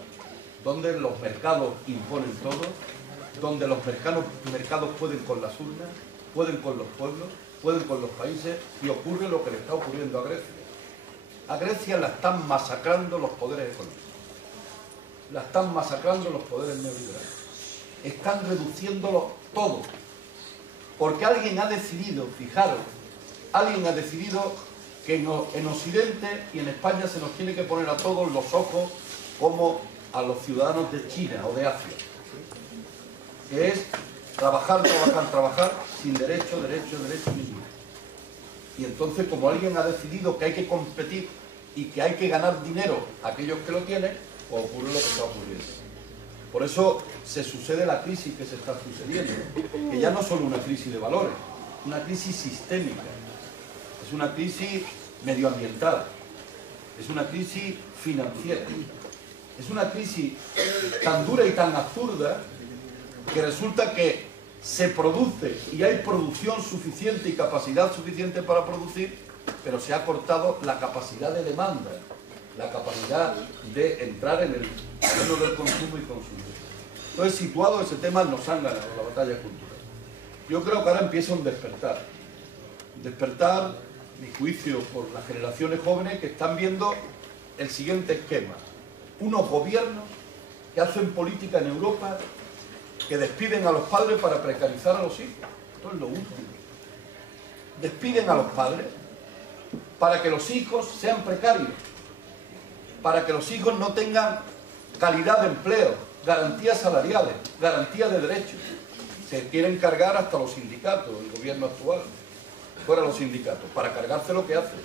donde los mercados imponen todo, donde los mercados pueden con las urnas, pueden con los pueblos, pueden con los países, y ocurre lo que le está ocurriendo a Grecia. A Grecia la están masacrando los poderes económicos, la están masacrando los poderes neoliberales, están reduciéndolo todo, porque alguien ha decidido, fijaros, alguien ha decidido que en Occidente y en España se nos tiene que poner a todos los ojos como a los ciudadanos de China o de Asia, que es trabajar, trabajar, trabajar, sin derecho, derecho, derecho ninguno. Y entonces, como alguien ha decidido que hay que competir y que hay que ganar dinero a aquellos que lo tienen, pues ocurre lo que está ocurriendo. Por eso se sucede la crisis que se está sucediendo, que ya no es solo una crisis de valores, una crisis sistémica, es una crisis medioambiental, es una crisis financiera, es una crisis tan dura y tan absurda que resulta que se produce y hay producción suficiente y capacidad suficiente para producir, pero se ha cortado la capacidad de demanda, la capacidad de entrar en el terreno del consumo y consumir. Entonces, situado ese tema, nos han ganado la batalla cultural. Yo creo que ahora empieza un despertar. Despertar, mi juicio, por las generaciones jóvenes que están viendo el siguiente esquema. Unos gobiernos que hacen política en Europa que despiden a los padres para precarizar a los hijos. Esto es lo último. Despiden a los padres para que los hijos sean precarios, para que los hijos no tengan calidad de empleo, garantías salariales, garantías de derechos. Se quieren cargar hasta los sindicatos, el gobierno actual, fuera los sindicatos, para cargarse lo que hacen.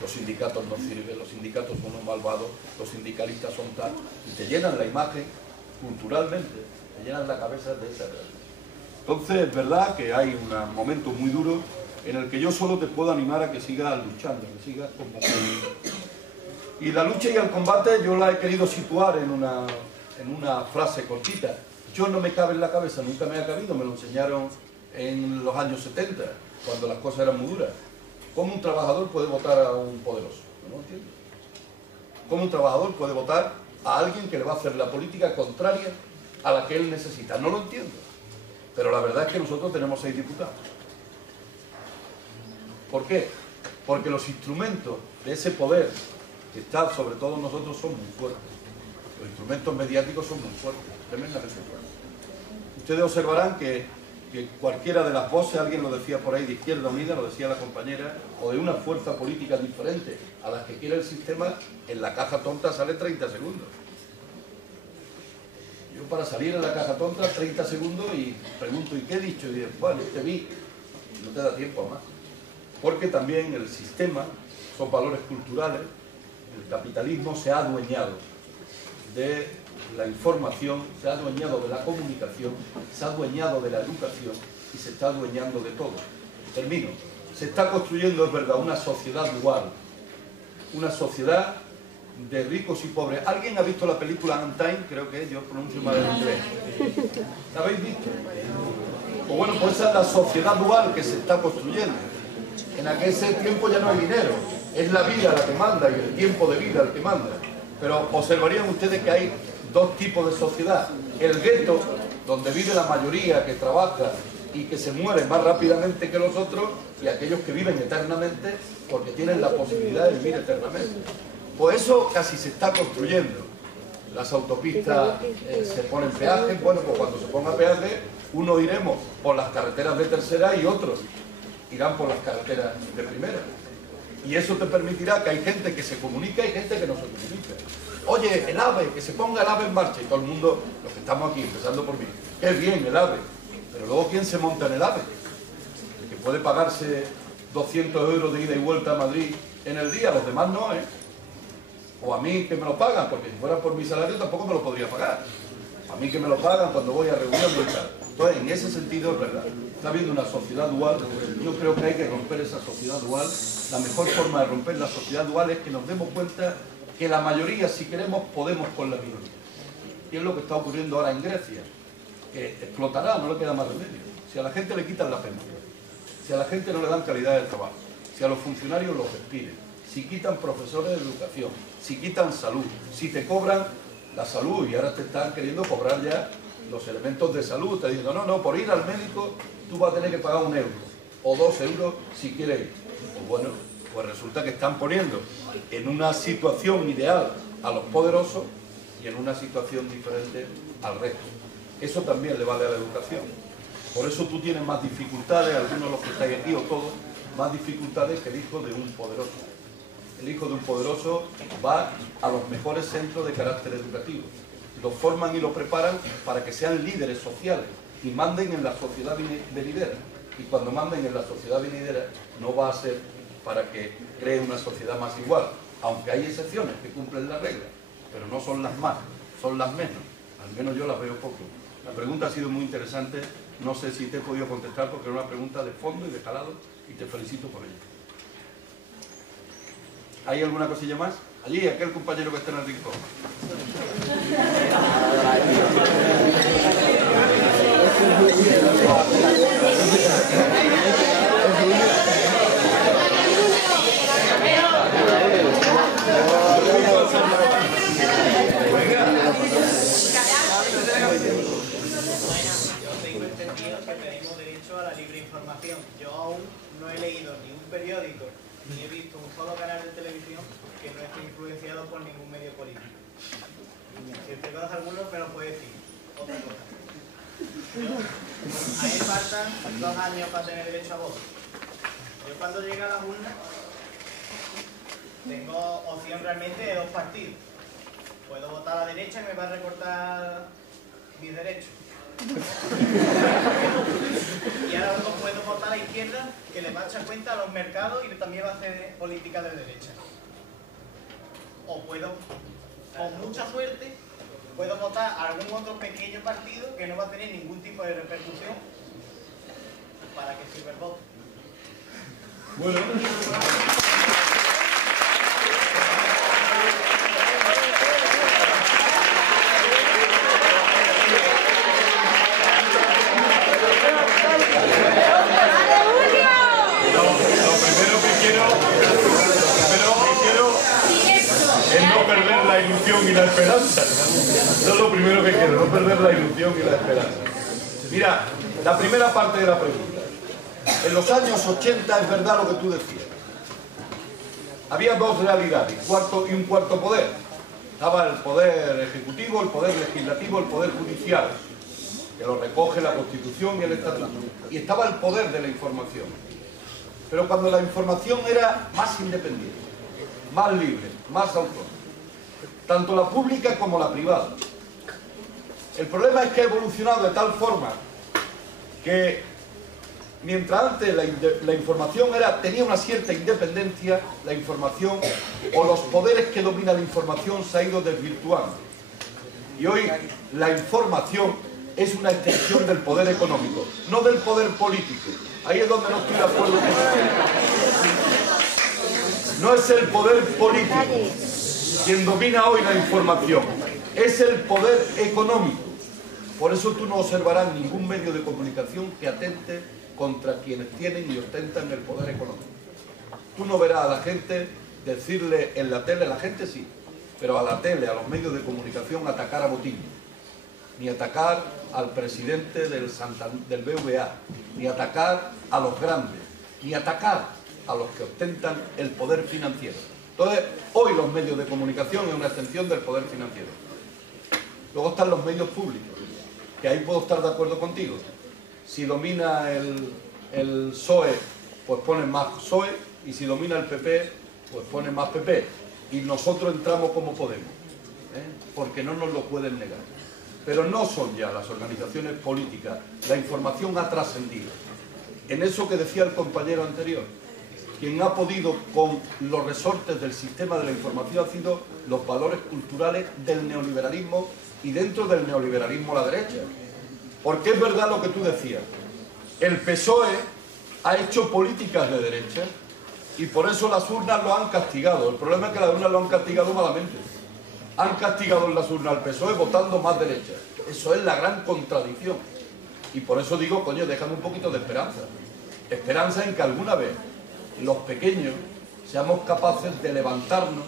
Los sindicatos no sirven, los sindicatos son unos malvados, los sindicalistas son tal, y te llenan la imagen culturalmente, te llenan la cabeza de esa realidad. Entonces es verdad que hay un momento muy duro en el que yo solo te puedo animar a que sigas luchando, que sigas combatiendo. Y la lucha y el combate yo la he querido situar en una frase cortita. Yo no me cabe en la cabeza, nunca me ha cabido, me lo enseñaron en los años 70, cuando las cosas eran muy duras. ¿Cómo un trabajador puede votar a un poderoso? No lo entiendo. ¿Cómo un trabajador puede votar a alguien que le va a hacer la política contraria a la que él necesita? No lo entiendo. Pero la verdad es que nosotros tenemos 6 diputados. ¿Por qué? Porque los instrumentos de ese poder que está sobre todos nosotros son muy fuertes. Los instrumentos mediáticos son muy fuertes, tremendamente fuertes. Ustedes observarán que cualquiera de las voces, alguien lo decía por ahí de Izquierda Unida, lo decía la compañera, o de una fuerza política diferente a las que quiere el sistema, en la caja tonta sale 30 segundos. Yo para salir en la caja tonta, 30 segundos y pregunto, ¿y qué he dicho? Y digo, bueno, te vi. Y no te da tiempo a más. Porque también el sistema, son valores culturales, el capitalismo se ha adueñado de la información, se ha adueñado de la comunicación, se ha adueñado de la educación y se está adueñando de todo. Termino. Se está construyendo, es verdad, una sociedad dual, una sociedad de ricos y pobres. ¿Alguien ha visto la película Untimed? Creo que yo pronuncio mal en inglés. ¿La habéis visto? Pues bueno, pues esa es la sociedad dual que se está construyendo. En aquel tiempo ya no hay dinero, es la vida la que manda y el tiempo de vida el que manda. Pero observarían ustedes que hay dos tipos de sociedad. El gueto, donde vive la mayoría que trabaja y que se muere más rápidamente que los otros, y aquellos que viven eternamente porque tienen la posibilidad de vivir eternamente. Pues eso casi se está construyendo. Las autopistas se ponen peajes. Bueno, pues cuando se ponga peaje, unos iremos por las carreteras de tercera y otros irán por las carreteras de primera. Y eso te permitirá que hay gente que se comunica y gente que no se comunica. Oye, el AVE, que se ponga el AVE en marcha. Y todo el mundo, los que estamos aquí, empezando por mí, qué bien el AVE. Pero luego, ¿quién se monta en el AVE? El que puede pagarse 200 euros de ida y vuelta a Madrid en el día, los demás no, ¿eh? O a mí que me lo pagan, porque si fuera por mi salario tampoco me lo podría pagar. A mí que me lo pagan cuando voy a reuniones y tal. Entonces, en ese sentido, es verdad. Está habiendo una sociedad dual. Yo creo que hay que romper esa sociedad dual. La mejor forma de romper la sociedad dual es que nos demos cuenta que la mayoría, si queremos, podemos con la minoría. Y es lo que está ocurriendo ahora en Grecia, que explotará, no le queda más remedio. Si a la gente le quitan la pensión, si a la gente no le dan calidad de trabajo, si a los funcionarios los despiden, si quitan profesores de educación, si quitan salud, si te cobran la salud y ahora te están queriendo cobrar ya los elementos de salud, te diciendo, no, por ir al médico tú vas a tener que pagar 1 euro o 2 euros si quieres ir. Pues bueno, pues resulta que están poniendo en una situación ideal a los poderosos y en una situación diferente al resto. Eso también le vale a la educación. Por eso tú tienes más dificultades, algunos de los que estáis aquí o todos, más dificultades que el hijo de un poderoso. El hijo de un poderoso va a los mejores centros de carácter educativo. Los forman y los preparan para que sean líderes sociales y manden en la sociedad venidera. Y cuando manden en la sociedad venidera no va a ser para que cree una sociedad más igual, aunque hay excepciones que cumplen la regla, pero no son las más, son las menos. Al menos yo las veo poco. La pregunta ha sido muy interesante, no sé si te he podido contestar porque era una pregunta de fondo y de calado y te felicito por ello. ¿Hay alguna cosilla más? Allí, aquel compañero que está en el rincón. Que tenemos derecho a la libre información. Yo aún no he leído ni un periódico ni he visto un solo canal de televisión que no esté influenciado por ningún medio político. Si te conoces algunos, me lo puedes decir. Otra cosa. A mí me faltan 2 años para tener derecho a voto. Yo cuando llegue a las urnas tengo opción realmente de 2 partidos. Puedo votar a la derecha y me va a recortar mis derechos. Y ahora luego puedo votar a la izquierda, que le va a echar cuenta a los mercados y también va a hacer política de derecha. O puedo, con mucha suerte, puedo votar a algún otro pequeño partido que no va a tener ningún tipo de repercusión. ¿Para qué sirve el voto? Bueno. Lo primero que quiero es no perder la ilusión y la esperanza. Eso es lo primero que quiero, no perder la ilusión y la esperanza. Mira, la primera parte de la pregunta. En los años 80 es verdad lo que tú decías. Había 2 realidades, un cuarto poder. Estaba el poder ejecutivo, el poder legislativo, el poder judicial, que lo recoge la Constitución y el Estatuto. Y estaba el poder de la información. Pero cuando la información era más independiente, más libre, más autónoma, tanto la pública como la privada. El problema es que ha evolucionado de tal forma que mientras antes la información tenía una cierta independencia, la información o los poderes que dominan la información se ha ido desvirtuando. Y hoy la información es una extensión del poder económico, no del poder político. Ahí es donde no estoy de acuerdo con usted. No es el poder político quien domina hoy la información, es el poder económico. Por eso tú no observarás ningún medio de comunicación que atente contra quienes tienen y ostentan el poder económico. Tú no verás a la gente decirle en la tele, la gente sí, pero a la tele, a los medios de comunicación, atacar a Botín, ni atacar al presidente del BVA, ni atacar a los grandes, ni atacar a los que ostentan el poder financiero. Entonces, hoy los medios de comunicación es una extensión del poder financiero. Luego están los medios públicos, que ahí puedo estar de acuerdo contigo. Si domina el PSOE, pues ponen más PSOE, y si domina el PP, pues ponen más PP. Y nosotros entramos como podemos, porque no nos lo pueden negar. Pero no son ya las organizaciones políticas. La información ha trascendido. En eso que decía el compañero anterior, quien ha podido con los resortes del sistema de la información ha sido los valores culturales del neoliberalismo y dentro del neoliberalismo la derecha. Porque es verdad lo que tú decías. El PSOE ha hecho políticas de derecha y por eso las urnas lo han castigado. El problema es que las urnas lo han castigado malamente. Han castigado en las urnas al PSOE votando más derecha. Eso es la gran contradicción. Y por eso digo, coño, déjame un poquito de esperanza. Esperanza en que alguna vez los pequeños seamos capaces de levantarnos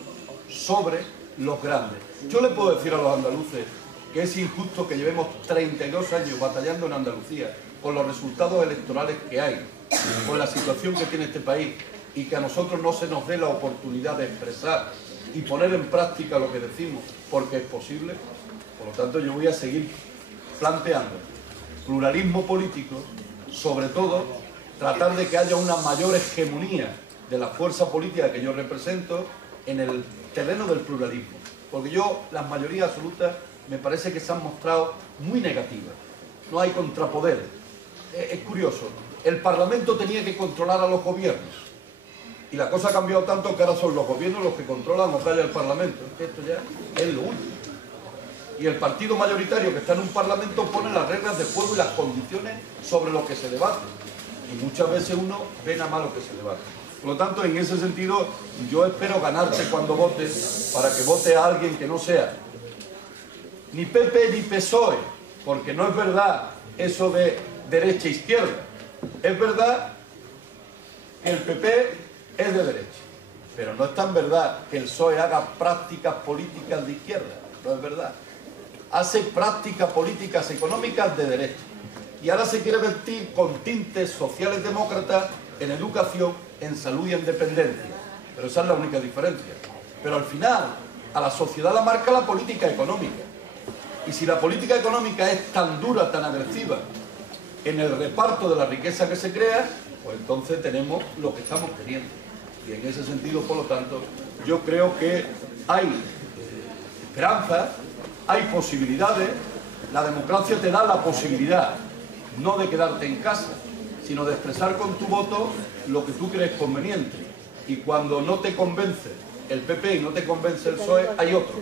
sobre los grandes. Yo le puedo decir a los andaluces que es injusto que llevemos 32 años batallando en Andalucía con los resultados electorales que hay, con la situación que tiene este país y que a nosotros no se nos dé la oportunidad de expresar y poner en práctica lo que decimos porque es posible. Por lo tanto, yo voy a seguir planteando pluralismo político, sobre todo tratar de que haya una mayor hegemonía de la fuerza política que yo represento en el terreno del pluralismo. Porque las mayorías absolutas me parece que se han mostrado muy negativas. No hay contrapoder. Es curioso. El Parlamento tenía que controlar a los gobiernos. Y la cosa ha cambiado tanto que ahora son los gobiernos los que controlan o calla el Parlamento. Esto ya es lo último. Y el partido mayoritario que está en un Parlamento pone las reglas de juego y las condiciones sobre lo que se debate. Y muchas veces uno ve nada más lo que se debate. Por lo tanto, en ese sentido, yo espero ganarte cuando votes para que vote a alguien que no sea ni PP ni PSOE, porque no es verdad eso de derecha e izquierda. Es verdad que el PP es de derecha, pero no es tan verdad que el PSOE haga prácticas políticas de izquierda. No es verdad. Hace prácticas políticas económicas de derecha. Y ahora se quiere vestir con tintes sociales demócratas en educación, en salud y en dependencia. Pero esa es la única diferencia. Pero al final, a la sociedad la marca la política económica. Y si la política económica es tan dura, tan agresiva en el reparto de la riqueza que se crea, pues entonces tenemos lo que estamos teniendo. Y en ese sentido, por lo tanto, yo creo que hay esperanza, hay posibilidades. La democracia te da la posibilidad no de quedarte en casa, sino de expresar con tu voto lo que tú crees conveniente. Y cuando no te convence el PP y no te convence el PSOE, hay otro.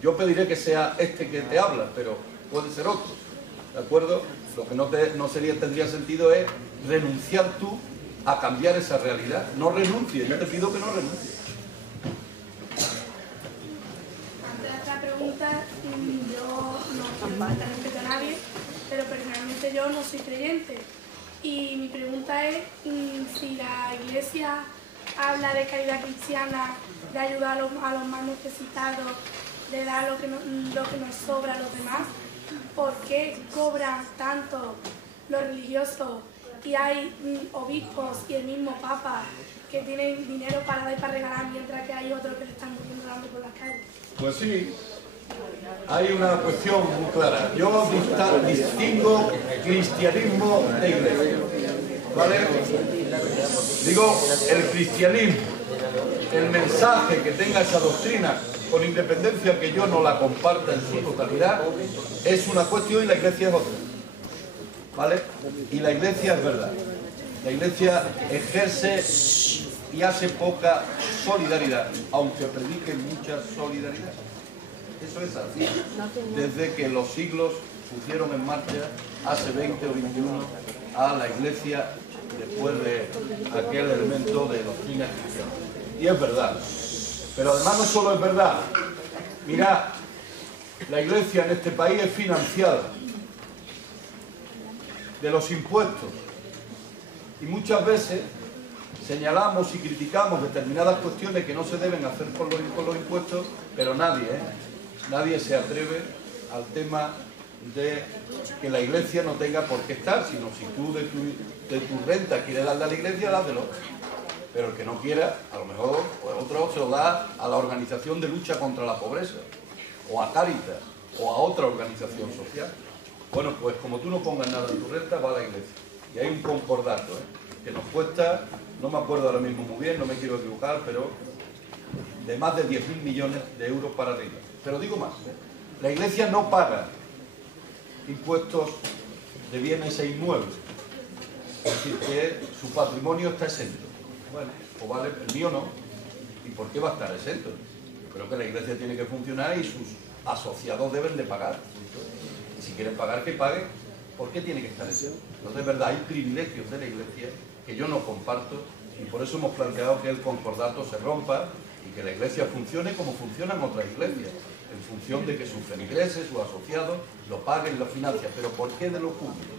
Yo pediré que sea este que te habla, pero puede ser otro, ¿de acuerdo? Lo que no tendría sentido es renunciar tú a cambiar esa realidad. No renuncies, yo te pido que no renuncies. Ante esta pregunta, yo no quiero faltar respeto a nadie, pero personalmente yo no soy creyente. Y mi pregunta es si la Iglesia habla de caridad cristiana, de ayudar a los más necesitados, de dar lo que nos sobra a los demás, ¿por qué cobran tanto los religiosos y hay obispos y el mismo Papa que tienen dinero para dar y para regalar, mientras que hay otros que le están muriendo dando por las calles? Pues sí, hay una cuestión muy clara. Yo distingo cristianismo de iglesia, ¿vale? Digo, el cristianismo, el mensaje que tenga esa doctrina, con independencia que yo no la comparta en su totalidad, es una cuestión y la Iglesia es otra. ¿Vale? Y la Iglesia es verdad. La Iglesia ejerce y hace poca solidaridad, aunque predique mucha solidaridad. Eso es así. Desde que los siglos pusieron en marcha, hace 20 o 21, a la Iglesia, después de aquel elemento de doctrina cristiana. Y es verdad. Pero además no solo es verdad. Mirad, la Iglesia en este país es financiada de los impuestos. Y muchas veces señalamos y criticamos determinadas cuestiones que no se deben hacer con los impuestos, pero nadie se atreve al tema de que la Iglesia no tenga por qué estar, sino si tú de tu renta quieres darle a la Iglesia, dáselo. Pero el que no quiera, a lo mejor pues otro se lo da a la organización de lucha contra la pobreza, o a Cáritas, o a otra organización social. Bueno, pues como tú no pongas nada en tu renta, va a la Iglesia. Y hay un concordato, que nos cuesta, no me acuerdo ahora mismo muy bien, no me quiero equivocar, pero de más de 10.000 millones de euros para arriba. Pero digo más, la Iglesia no paga impuestos de bienes e inmuebles. Es decir, que su patrimonio está exento. Bueno, pues vale, el mío no. ¿Y por qué va a estar exento? Yo creo que la Iglesia tiene que funcionar y sus asociados deben de pagar. Y si quieren pagar, que paguen. ¿Por qué tiene que estar exento? Entonces, de verdad, hay privilegios de la Iglesia que yo no comparto y por eso hemos planteado que el concordato se rompa y que la Iglesia funcione como funcionan otras iglesias, en función de que sus feligreses, sus asociados, lo paguen, lo financian. ¿Pero por qué de lo público?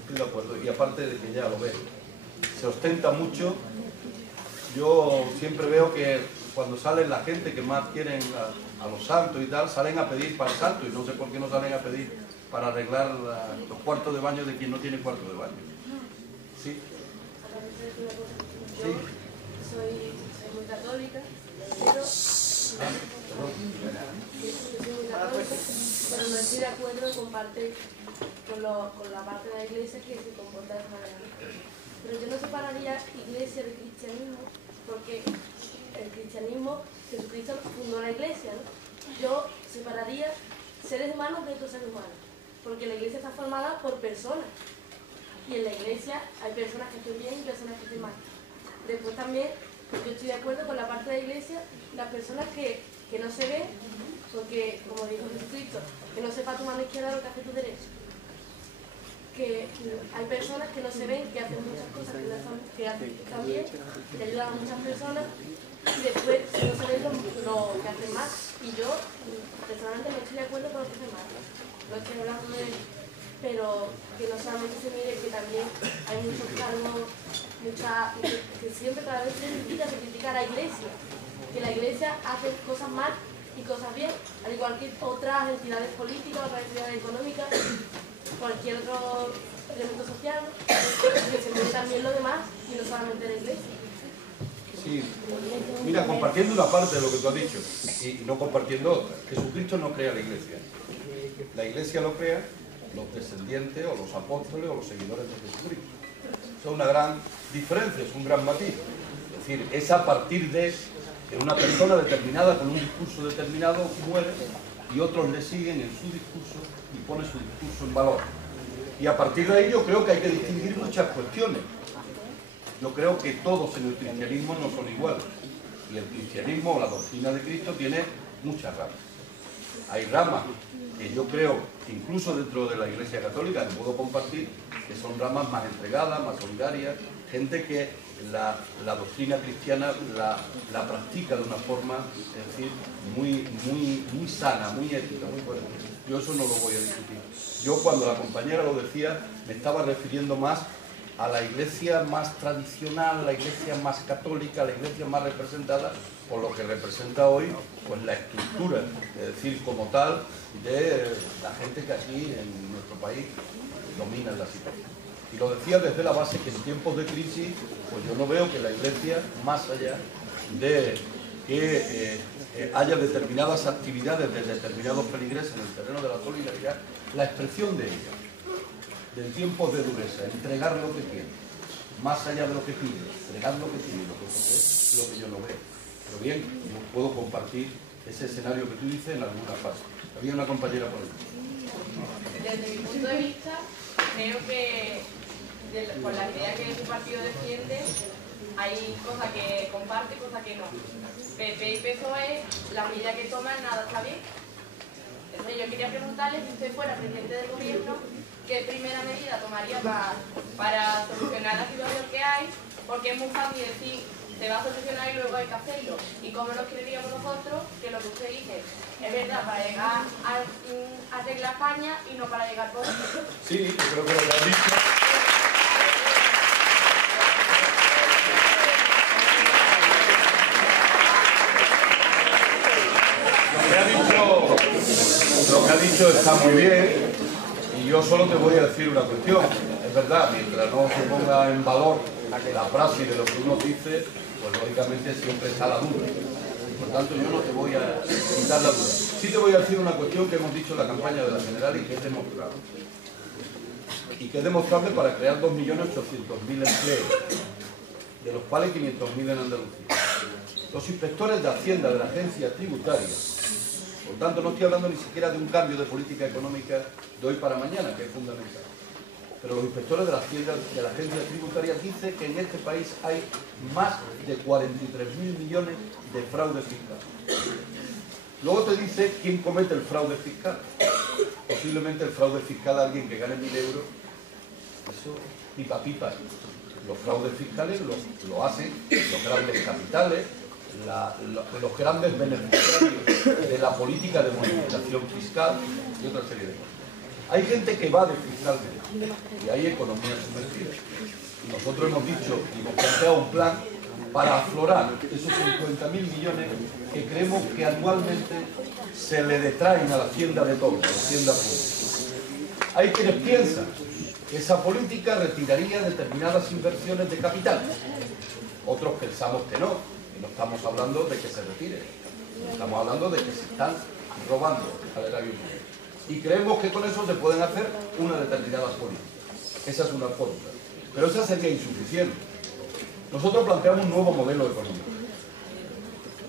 Estoy de acuerdo. Y aparte de que ya lo veo, se ostenta mucho. Yo siempre veo que cuando salen la gente que más quieren a los santos y tal, salen a pedir para el santo y no sé por qué no salen a pedir para arreglar los cuartos de baño de quien no tiene cuarto de baño. ¿Sí? Yo soy muy católica, pero no estoy de acuerdo con la parte de la Iglesia que se comporta de esa manera. Pero yo no separaría Iglesia de cristianismo, porque el cristianismo, Jesucristo fundó la Iglesia, ¿no? Yo separaría seres humanos de otros seres humanos, porque la Iglesia está formada por personas. Y en la Iglesia hay personas que estén bien y personas que estén mal. Después también, yo estoy de acuerdo con la parte de la Iglesia, las personas que no se ven, porque, como dijo Jesucristo, que no sepa tu mano izquierda lo que hace tu derecha. Que hay personas que no se ven, que hacen muchas cosas que están bien, que ayudan a muchas personas, y después no se ven lo que hacen mal. Y yo, personalmente, no estoy de acuerdo con lo que hacen mal. No estoy hablando de... pero que no solamente se mire, que también hay muchos cargos, que siempre cada vez se critica a la Iglesia, que la Iglesia hace cosas mal y cosas bien, al igual que otras entidades políticas, otras entidades económicas, cualquier otro elemento social, que se mire también lo demás y no solamente la Iglesia. Sí, mira, compartiendo una parte de lo que tú has dicho y no compartiendo otra, Jesucristo no crea la Iglesia. La Iglesia lo crea los descendientes o los apóstoles o los seguidores de Jesucristo. Eso es una gran diferencia, es un gran matiz. Es decir, es a partir de que una persona determinada con un discurso determinado muere y otros le siguen en su discurso y pone su discurso en valor. Y a partir de ahí yo creo que hay que distinguir muchas cuestiones. Yo creo que todos en el cristianismo no son iguales. Y el cristianismo o la doctrina de Cristo tiene muchas ramas. Hay ramas que yo creo que incluso dentro de la Iglesia Católica que puedo compartir, que son ramas más entregadas, más solidarias, gente que la doctrina cristiana la practica de una forma, es decir, muy sana, muy ética, muy buena. Yo eso no lo voy a discutir. Yo cuando la compañera lo decía, me estaba refiriendo más a la Iglesia más tradicional, la Iglesia más católica, la Iglesia más representada por lo que representa hoy pues la estructura, es decir, como tal, de la gente que aquí en nuestro país domina la situación. Y lo decía desde la base que en tiempos de crisis, pues yo no veo que la Iglesia, más allá de que haya determinadas actividades de determinados feligreses en el terreno de la solidaridad, la expresión de ella, de tiempos de dureza, entregar lo que tiene, más allá de lo que pide, entregar lo que tiene, lo que posee, lo que yo no veo. Pero bien, no puedo compartir ese escenario que tú dices en alguna fase. Había una compañera por ahí. Desde mi punto de vista, creo que por las ideas que su partido defiende, hay cosas que comparte y cosas que no. PP y PSOE, la medida que toman, nada está bien. Entonces yo quería preguntarle, si usted fuera presidente del gobierno, ¿qué primera medida tomaría para solucionar la situación que hay? Porque es muy fácil decir, se va a solucionar y luego hay que hacerlo. ¿Y cómo nos creeríamos nosotros que lo que usted dice es verdad para llegar a arreglar España y no para llegar por otro? Sí, yo creo que lo que has dicho. Lo que ha dicho está muy bien, y yo solo te voy a decir una cuestión. Es verdad, mientras no se ponga en valor la frase de lo que uno dice, pues lógicamente siempre está la duda. Por tanto, yo no te voy a quitar la duda. Sí te voy a decir una cuestión que hemos dicho en la campaña de la General y que es demostrable. Y que es demostrable para crear 2.800.000 empleos, de los cuales 500.000 en Andalucía. Los inspectores de Hacienda de la agencia tributaria, por tanto no estoy hablando ni siquiera de un cambio de política económica de hoy para mañana, que es fundamental, pero los inspectores de la Hacienda de la agencia tributaria dicen que en este país hay más de 43.000 millones de fraude fiscal. Luego te dice quién comete el fraude fiscal. Posiblemente el fraude fiscal a alguien que gane 1.000 euros, eso pipa pipa. Los fraudes fiscales lo hacen los grandes capitales, los grandes beneficiarios de la política de modificación fiscal y otra serie de cosas. Hay gente que va de fiscalmente y hay economía sumergida. Y nosotros hemos dicho y hemos planteado un plan para aflorar esos 50.000 millones que creemos que anualmente se le detraen a la hacienda de todos, a la hacienda pública. Hay quienes piensan que esa política retiraría determinadas inversiones de capital. Otros pensamos que no, y no estamos hablando de que se retire, estamos hablando de que se están robando al erario público. Y creemos que con eso se pueden hacer unas determinadas políticas. Esa es una fórmula. Pero esa sería insuficiente. Nosotros planteamos un nuevo modelo económico,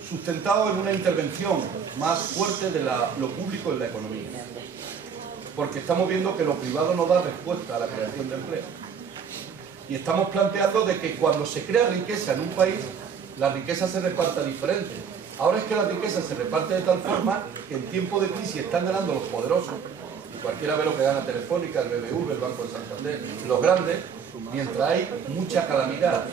sustentado en una intervención más fuerte de lo público en la economía. Porque estamos viendo que lo privado no da respuesta a la creación de empleo. Y estamos planteando de que cuando se crea riqueza en un país, la riqueza se reparta diferente. Ahora es que la riqueza se reparte de tal forma que en tiempo de crisis están ganando los poderosos, y cualquiera ve lo que gana Telefónica, el BBV, el Banco de Santander, los grandes, mientras hay mucha calamidad,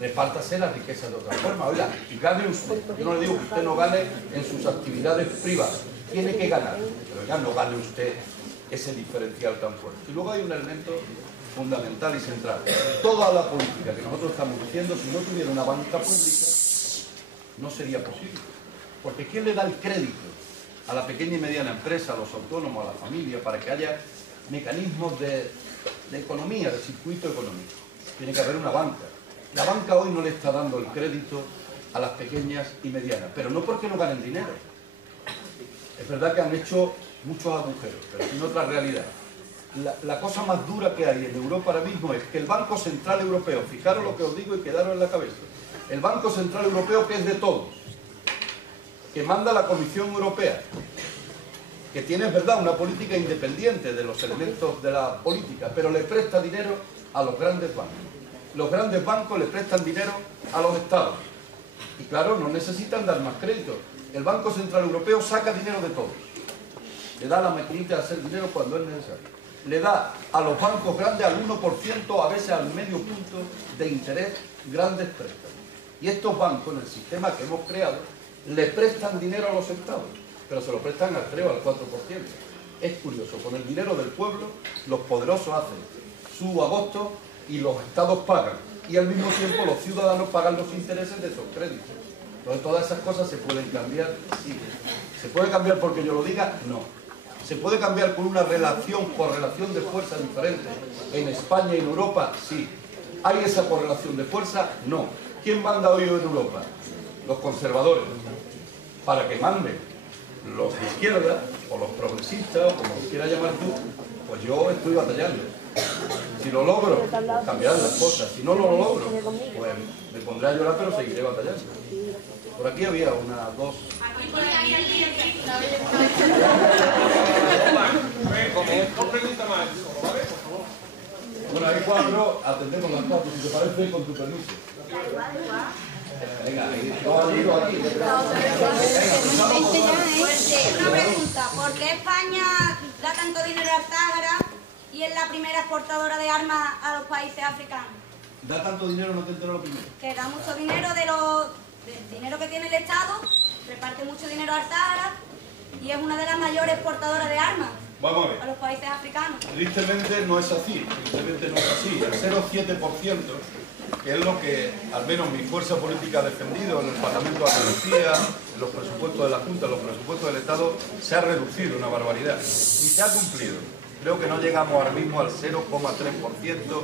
repártase la riqueza de otra forma. Oiga, gane usted. Yo no le digo que usted no gane en sus actividades privadas, tiene que ganar, pero ya no gane usted ese diferencial tan fuerte. Y luego hay un elemento fundamental y central. Toda la política que nosotros estamos diciendo, si no tuviera una banca pública, no sería posible. Porque ¿quién le da el crédito a la pequeña y mediana empresa, a los autónomos, a la familia, para que haya mecanismos de economía, de circuito económico? Tiene que haber una banca. La banca hoy no le está dando el crédito a las pequeñas y medianas, pero no porque no ganen dinero. Es verdad que han hecho muchos agujeros, pero tiene otra realidad. La cosa más dura que hay en Europa ahora mismo es que el Banco Central Europeo, fijaros lo que os digo y quedaros en la cabeza, el Banco Central Europeo, que es de todos, que manda la Comisión Europea, que tiene, es verdad, una política independiente de los elementos de la política, pero le presta dinero a los grandes bancos. Los grandes bancos le prestan dinero a los estados. Y claro, no necesitan dar más crédito. El Banco Central Europeo saca dinero de todos. Le da la maquinita de hacer dinero cuando es necesario. Le da a los bancos grandes al 1%, a veces al medio punto de interés, grandes préstamos. Y estos bancos, en el sistema que hemos creado, le prestan dinero a los estados, pero se lo prestan al 3 o al 4%. Es curioso, con el dinero del pueblo, los poderosos hacen su agosto y los estados pagan. Y al mismo tiempo los ciudadanos pagan los intereses de esos créditos. Entonces todas esas cosas se pueden cambiar. Sí. ¿Se puede cambiar porque yo lo diga? No. ¿Se puede cambiar con una correlación de fuerza diferente en España y en Europa? Sí. ¿Hay esa correlación de fuerza? No. ¿Quién manda hoy en Europa? Los conservadores. Para que manden los de izquierda, o los progresistas, o como los quieras llamar tú, pues yo estoy batallando. Si lo logro, cambiarán las cosas. Si no lo logro, pues me pondré a llorar, pero seguiré batallando. Por aquí había una, dos. Aquí por aquí, aquí. Dos preguntas más, ¿vale? Por favor. Bueno, hay cuatro, atendemos las cuatro, si te parece, con tu permiso. Venga, aquí. Una pregunta, ¿por qué España da tanto dinero al Sáhara y es la primera exportadora de armas a los países africanos? Da tanto dinero, no te entero lo primero. Que da mucho dinero del dinero que tiene el Estado, reparte mucho dinero al Sáhara y es una de las mayores exportadoras de armas Vamos a ver. a los países africanos. Tristemente no es así, tristemente no es así. El 0,7%, que es lo que al menos mi fuerza política ha defendido en el Parlamento de Andalucía, en los presupuestos de la Junta, en los presupuestos del Estado, se ha reducido una barbaridad. Y se ha cumplido. Creo que no llegamos ahora mismo al 0,3%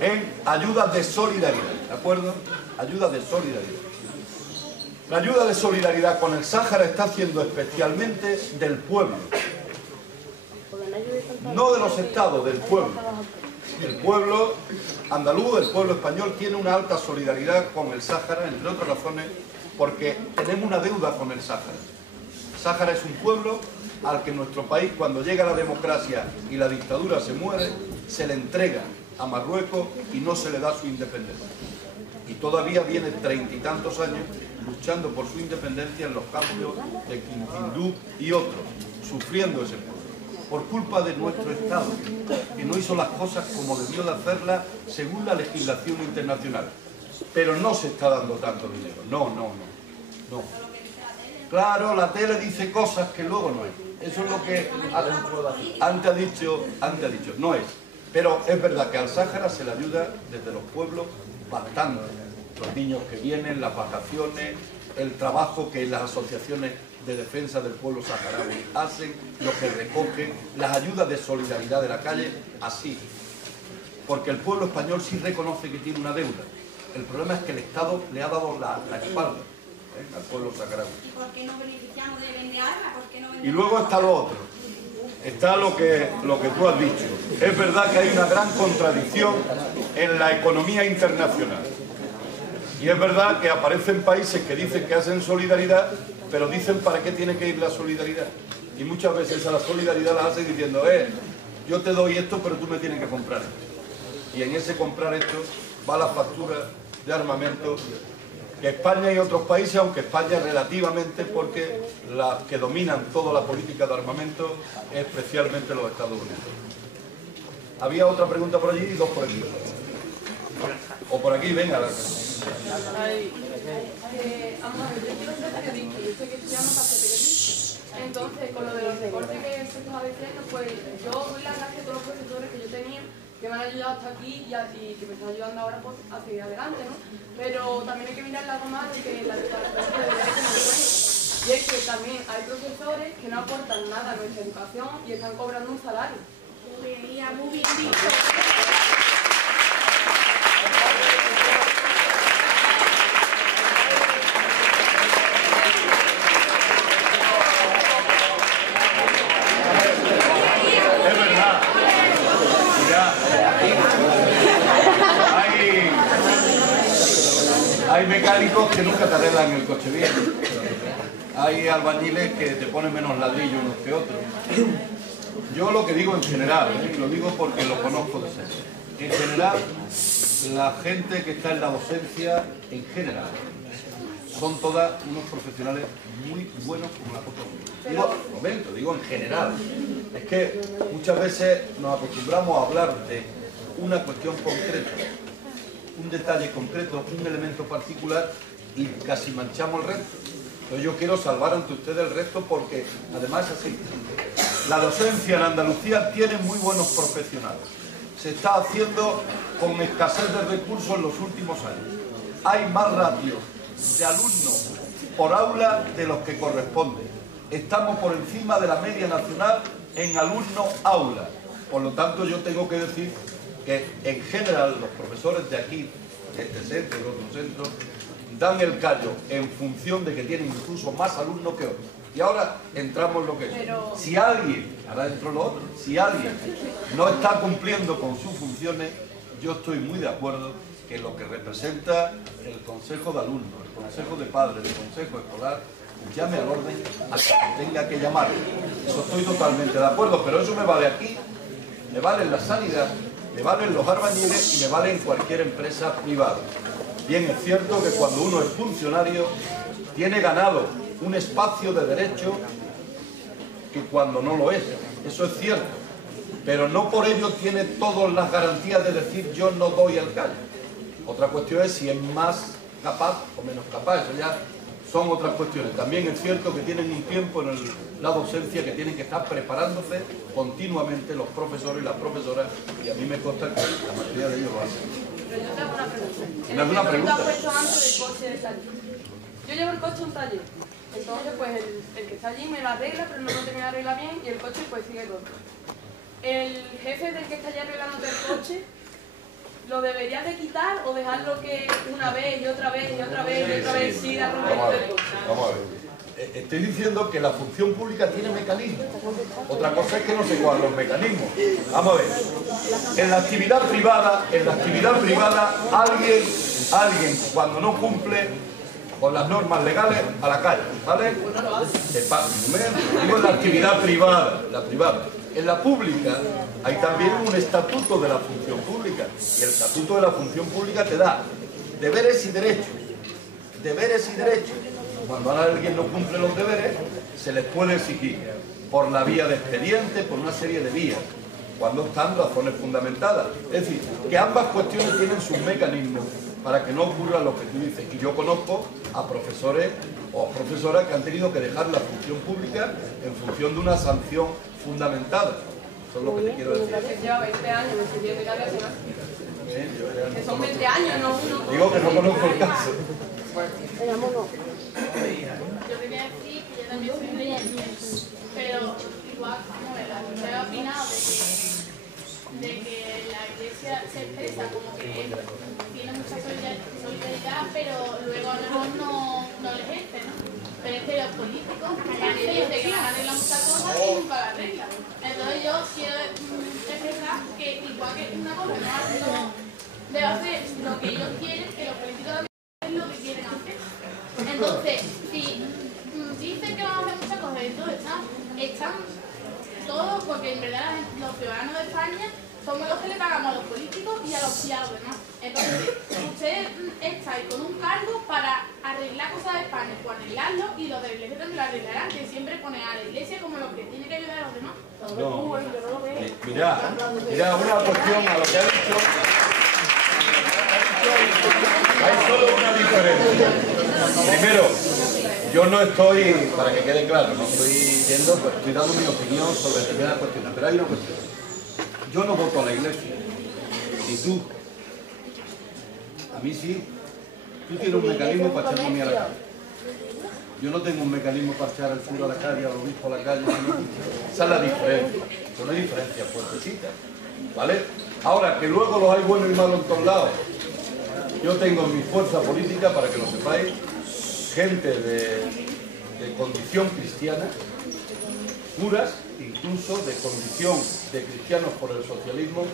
en ayudas de solidaridad, ¿de acuerdo? Ayudas de solidaridad. La ayuda de solidaridad con el Sáhara está haciendo especialmente del pueblo. No de los estados, del pueblo. El pueblo andaluz, el pueblo español, tiene una alta solidaridad con el Sáhara, entre otras razones, porque tenemos una deuda con el Sáhara. El Sáhara es un pueblo al que nuestro país, cuando llega la democracia y la dictadura se muere, se le entrega a Marruecos y no se le da su independencia. Y todavía viene 30 y tantos años luchando por su independencia en los campos de Quintindú y otros, sufriendo ese pueblo, por culpa de nuestro Estado, que no hizo las cosas como debió de hacerlas según la legislación internacional. Pero no se está dando tanto dinero, no. Claro, la tele dice cosas que luego no es. Eso es lo que antes ha dicho, no es. Pero es verdad que al Sáhara se le ayuda desde los pueblos bastante. Los niños que vienen, las vacaciones, el trabajo que las asociaciones de defensa del pueblo saharaui hacen, lo que recogen, las ayudas de solidaridad de la calle, así. Porque el pueblo español sí reconoce que tiene una deuda. El problema es que el Estado le ha dado la espalda al pueblo saharaui. ¿Y por qué no beneficiamos de vender armas? ¿Por qué no vendemos Y luego está lo otro. Está lo que tú has dicho. Es verdad que hay una gran contradicción en la economía internacional. Y es verdad que aparecen países que dicen que hacen solidaridad, pero dicen para qué tiene que ir la solidaridad. Y muchas veces a la solidaridad la hacen diciendo, yo te doy esto, pero tú me tienes que comprar esto. Y en ese comprar esto va la factura de armamento que España y otros países, aunque España relativamente, porque las que dominan toda la política de armamento, especialmente los Estados Unidos. Había otra pregunta por allí y dos por aquí. O por aquí, venga. Vamos a ver, yo quiero ser periodista, yo sé que estudiamos para ser periodista. Entonces, con lo de los recortes que se estaba diciendo, pues yo doy las gracias a todos los profesores que yo tenía, que me han ayudado hasta aquí y que me están ayudando ahora pues, a seguir adelante, ¿no? Pero también hay que mirar algo más de que la declaración de derechos no puede. Y es que también hay profesores que no aportan nada a nuestra educación y están cobrando un salario. Muy bien dicho. Es verdad. Ya. Hay mecánicos que nunca te arreglan el coche bien. Hay albañiles que te ponen menos ladrillo unos que otros. Yo lo que digo en general, lo digo porque lo conozco de cerca. En general, la gente que está en la docencia, en general, son todas unos profesionales muy buenos como la cosa. Digo en general. Es que muchas veces nos acostumbramos a hablar de una cuestión concreta, un detalle concreto, un elemento particular y casi manchamos el resto. Entonces yo quiero salvar ante ustedes el resto porque además así, la docencia en Andalucía tiene muy buenos profesionales. Se está haciendo con escasez de recursos en los últimos años. Hay más ratio de alumnos por aula de los que corresponde. Estamos por encima de la media nacional en alumno-aula. Por lo tanto, yo tengo que decir que en general los profesores de aquí, de este centro y de otros centros, dan el callo en función de que tienen incluso más alumnos que otros. Y ahora entramos en lo que es. Si alguien, ahora dentro lo otro, si alguien no está cumpliendo con sus funciones, yo estoy muy de acuerdo que lo que representa el consejo de alumnos, el consejo de padres, el consejo escolar, llame al orden a quien tenga que llamar. Eso estoy totalmente de acuerdo, pero eso me vale aquí, me vale en la sanidad, me vale en los albañiles y me vale en cualquier empresa privada. Bien, es cierto que cuando uno es funcionario tiene ganado un espacio de derecho que cuando no lo es, eso es cierto, pero no por ello tiene todas las garantías de decir yo no doy el callo. Otra cuestión es si es más capaz o menos capaz, eso ya son otras cuestiones. También es cierto que tienen un tiempo en la docencia que tienen que estar preparándose continuamente los profesores y las profesoras, y a mí me consta que la mayoría de ellos lo hacen. Pero yo te hago una pregunta. ¿Me hago una pregunta? Tú has puesto antes del coche del taller. Yo llevo el coche a un taller. Entonces, pues el que está allí me lo arregla, pero no lo termina de arreglar bien y el coche pues sigue roto. El jefe del que está allí arreglándote el coche, ¿lo deberías de quitar o dejarlo que una vez y otra vez y otra vez y otra vez siga rompiendo el coche? Vamos a ver. Estoy diciendo que la función pública tiene mecanismos. Otra cosa es que no sé cuáles los mecanismos. Vamos a ver. En la actividad privada, alguien cuando no cumple con las normas legales a la calle, ¿vale? Digo en la actividad privada, la privada. En la pública hay también un estatuto de la función pública. Y el estatuto de la función pública te da deberes y derechos. Deberes y derechos. Cuando alguien no cumple los deberes, se les puede exigir por la vía de expediente, por una serie de vías, cuando están razones fundamentadas. Es decir, que ambas cuestiones tienen sus mecanismos para que no ocurra lo que tú dices. Y yo conozco a profesores o a profesoras que han tenido que dejar la función pública en función de una sanción fundamentada. Eso es lo que te quiero decir. Que lleva 20 años recibiendo ya que son 20 años, no uno. Digo que no conozco el caso. Yo quería decir que yo también soy creyente, pero igual, como yo he opinado de que la iglesia se expresa como que tiene mucha solidaridad, pero luego a lo mejor no lo ejerce, ¿no? Pero es que los políticos dicen que van a arreglar muchas cosas y nunca la arreglan. Entonces yo quiero expresar que igual que una cosa no debe hacer lo que ellos quieren, que los políticos también hacen lo que quieren hacer. Entonces, si dicen que van a hacer muchas cosas, entonces están todos, porque en verdad los ciudadanos de España somos los que le pagamos a los políticos y a los demás. Entonces, ustedes estáis con un cargo para arreglar cosas de España, pues arreglarlo, y los de la iglesia también lo arreglarán, que siempre ponen a la iglesia como los que tiene que ayudar a los demás. No. Mira, una cuestión a lo que ha dicho. Hay solo una diferencia. Primero, yo no estoy, para que quede claro, no estoy diciendo, pues estoy dando mi opinión sobre determinadas cuestiones, pero hay una cuestión. Yo no voto a la iglesia, ni tú. A mí sí. Tú tienes un mecanismo para echarme a mí a la calle. Yo no tengo un mecanismo para echar al cura a la calle, al obispo a la calle. Esa es la diferencia. Son una diferencia fuertecita, ¿vale? Ahora, que luego los hay buenos y malos en todos lados. Yo tengo en mi fuerza política, para que lo sepáis, gente de condición cristiana, curas, incluso de condición de cristianos por el socialismo,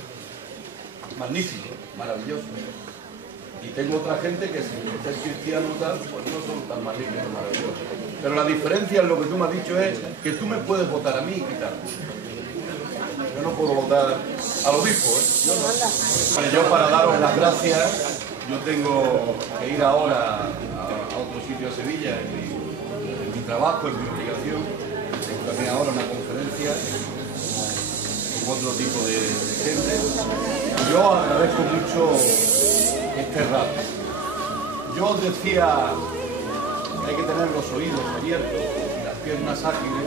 magnífico, maravilloso. Y tengo otra gente que sin ser cristiano tal, pues no son tan magníficos, maravillosos. Pero la diferencia en lo que tú me has dicho es que tú me puedes votar a mí y quitarme. Yo no puedo votar al obispo, ¿eh? Yo no. Bueno, yo para daros las gracias, yo tengo que ir ahora a otro sitio a Sevilla, en mi trabajo, en mi obligación. Tengo también ahora una conferencia con otro tipo de gente. Yo agradezco mucho este rato. Yo os decía que hay que tener los oídos abiertos y las piernas ágiles,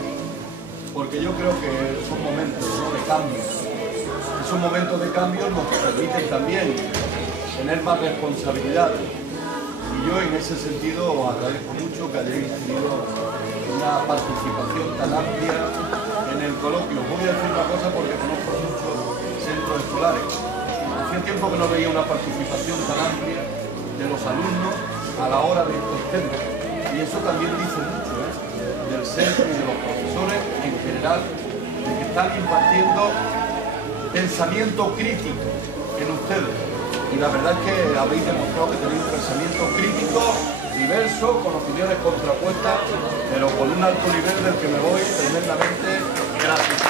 porque yo creo que son momentos, ¿no?, de cambio. Esos momentos de cambio nos permiten también tener más responsabilidad. Y yo en ese sentido os agradezco mucho que hayáis tenido una participación tan amplia en el coloquio. Os voy a decir una cosa porque conozco muchos centros escolares. Hacía tiempo que no veía una participación tan amplia de los alumnos a la hora de estos temas. Y eso también dice mucho, del centro y de los profesores en general, de que están impartiendo pensamiento crítico en ustedes. y la verdad es que habéis demostrado que tenéis un pensamiento crítico, diverso, con opiniones contrapuestas, pero con un alto nivel del que me voy tremendamente gracias.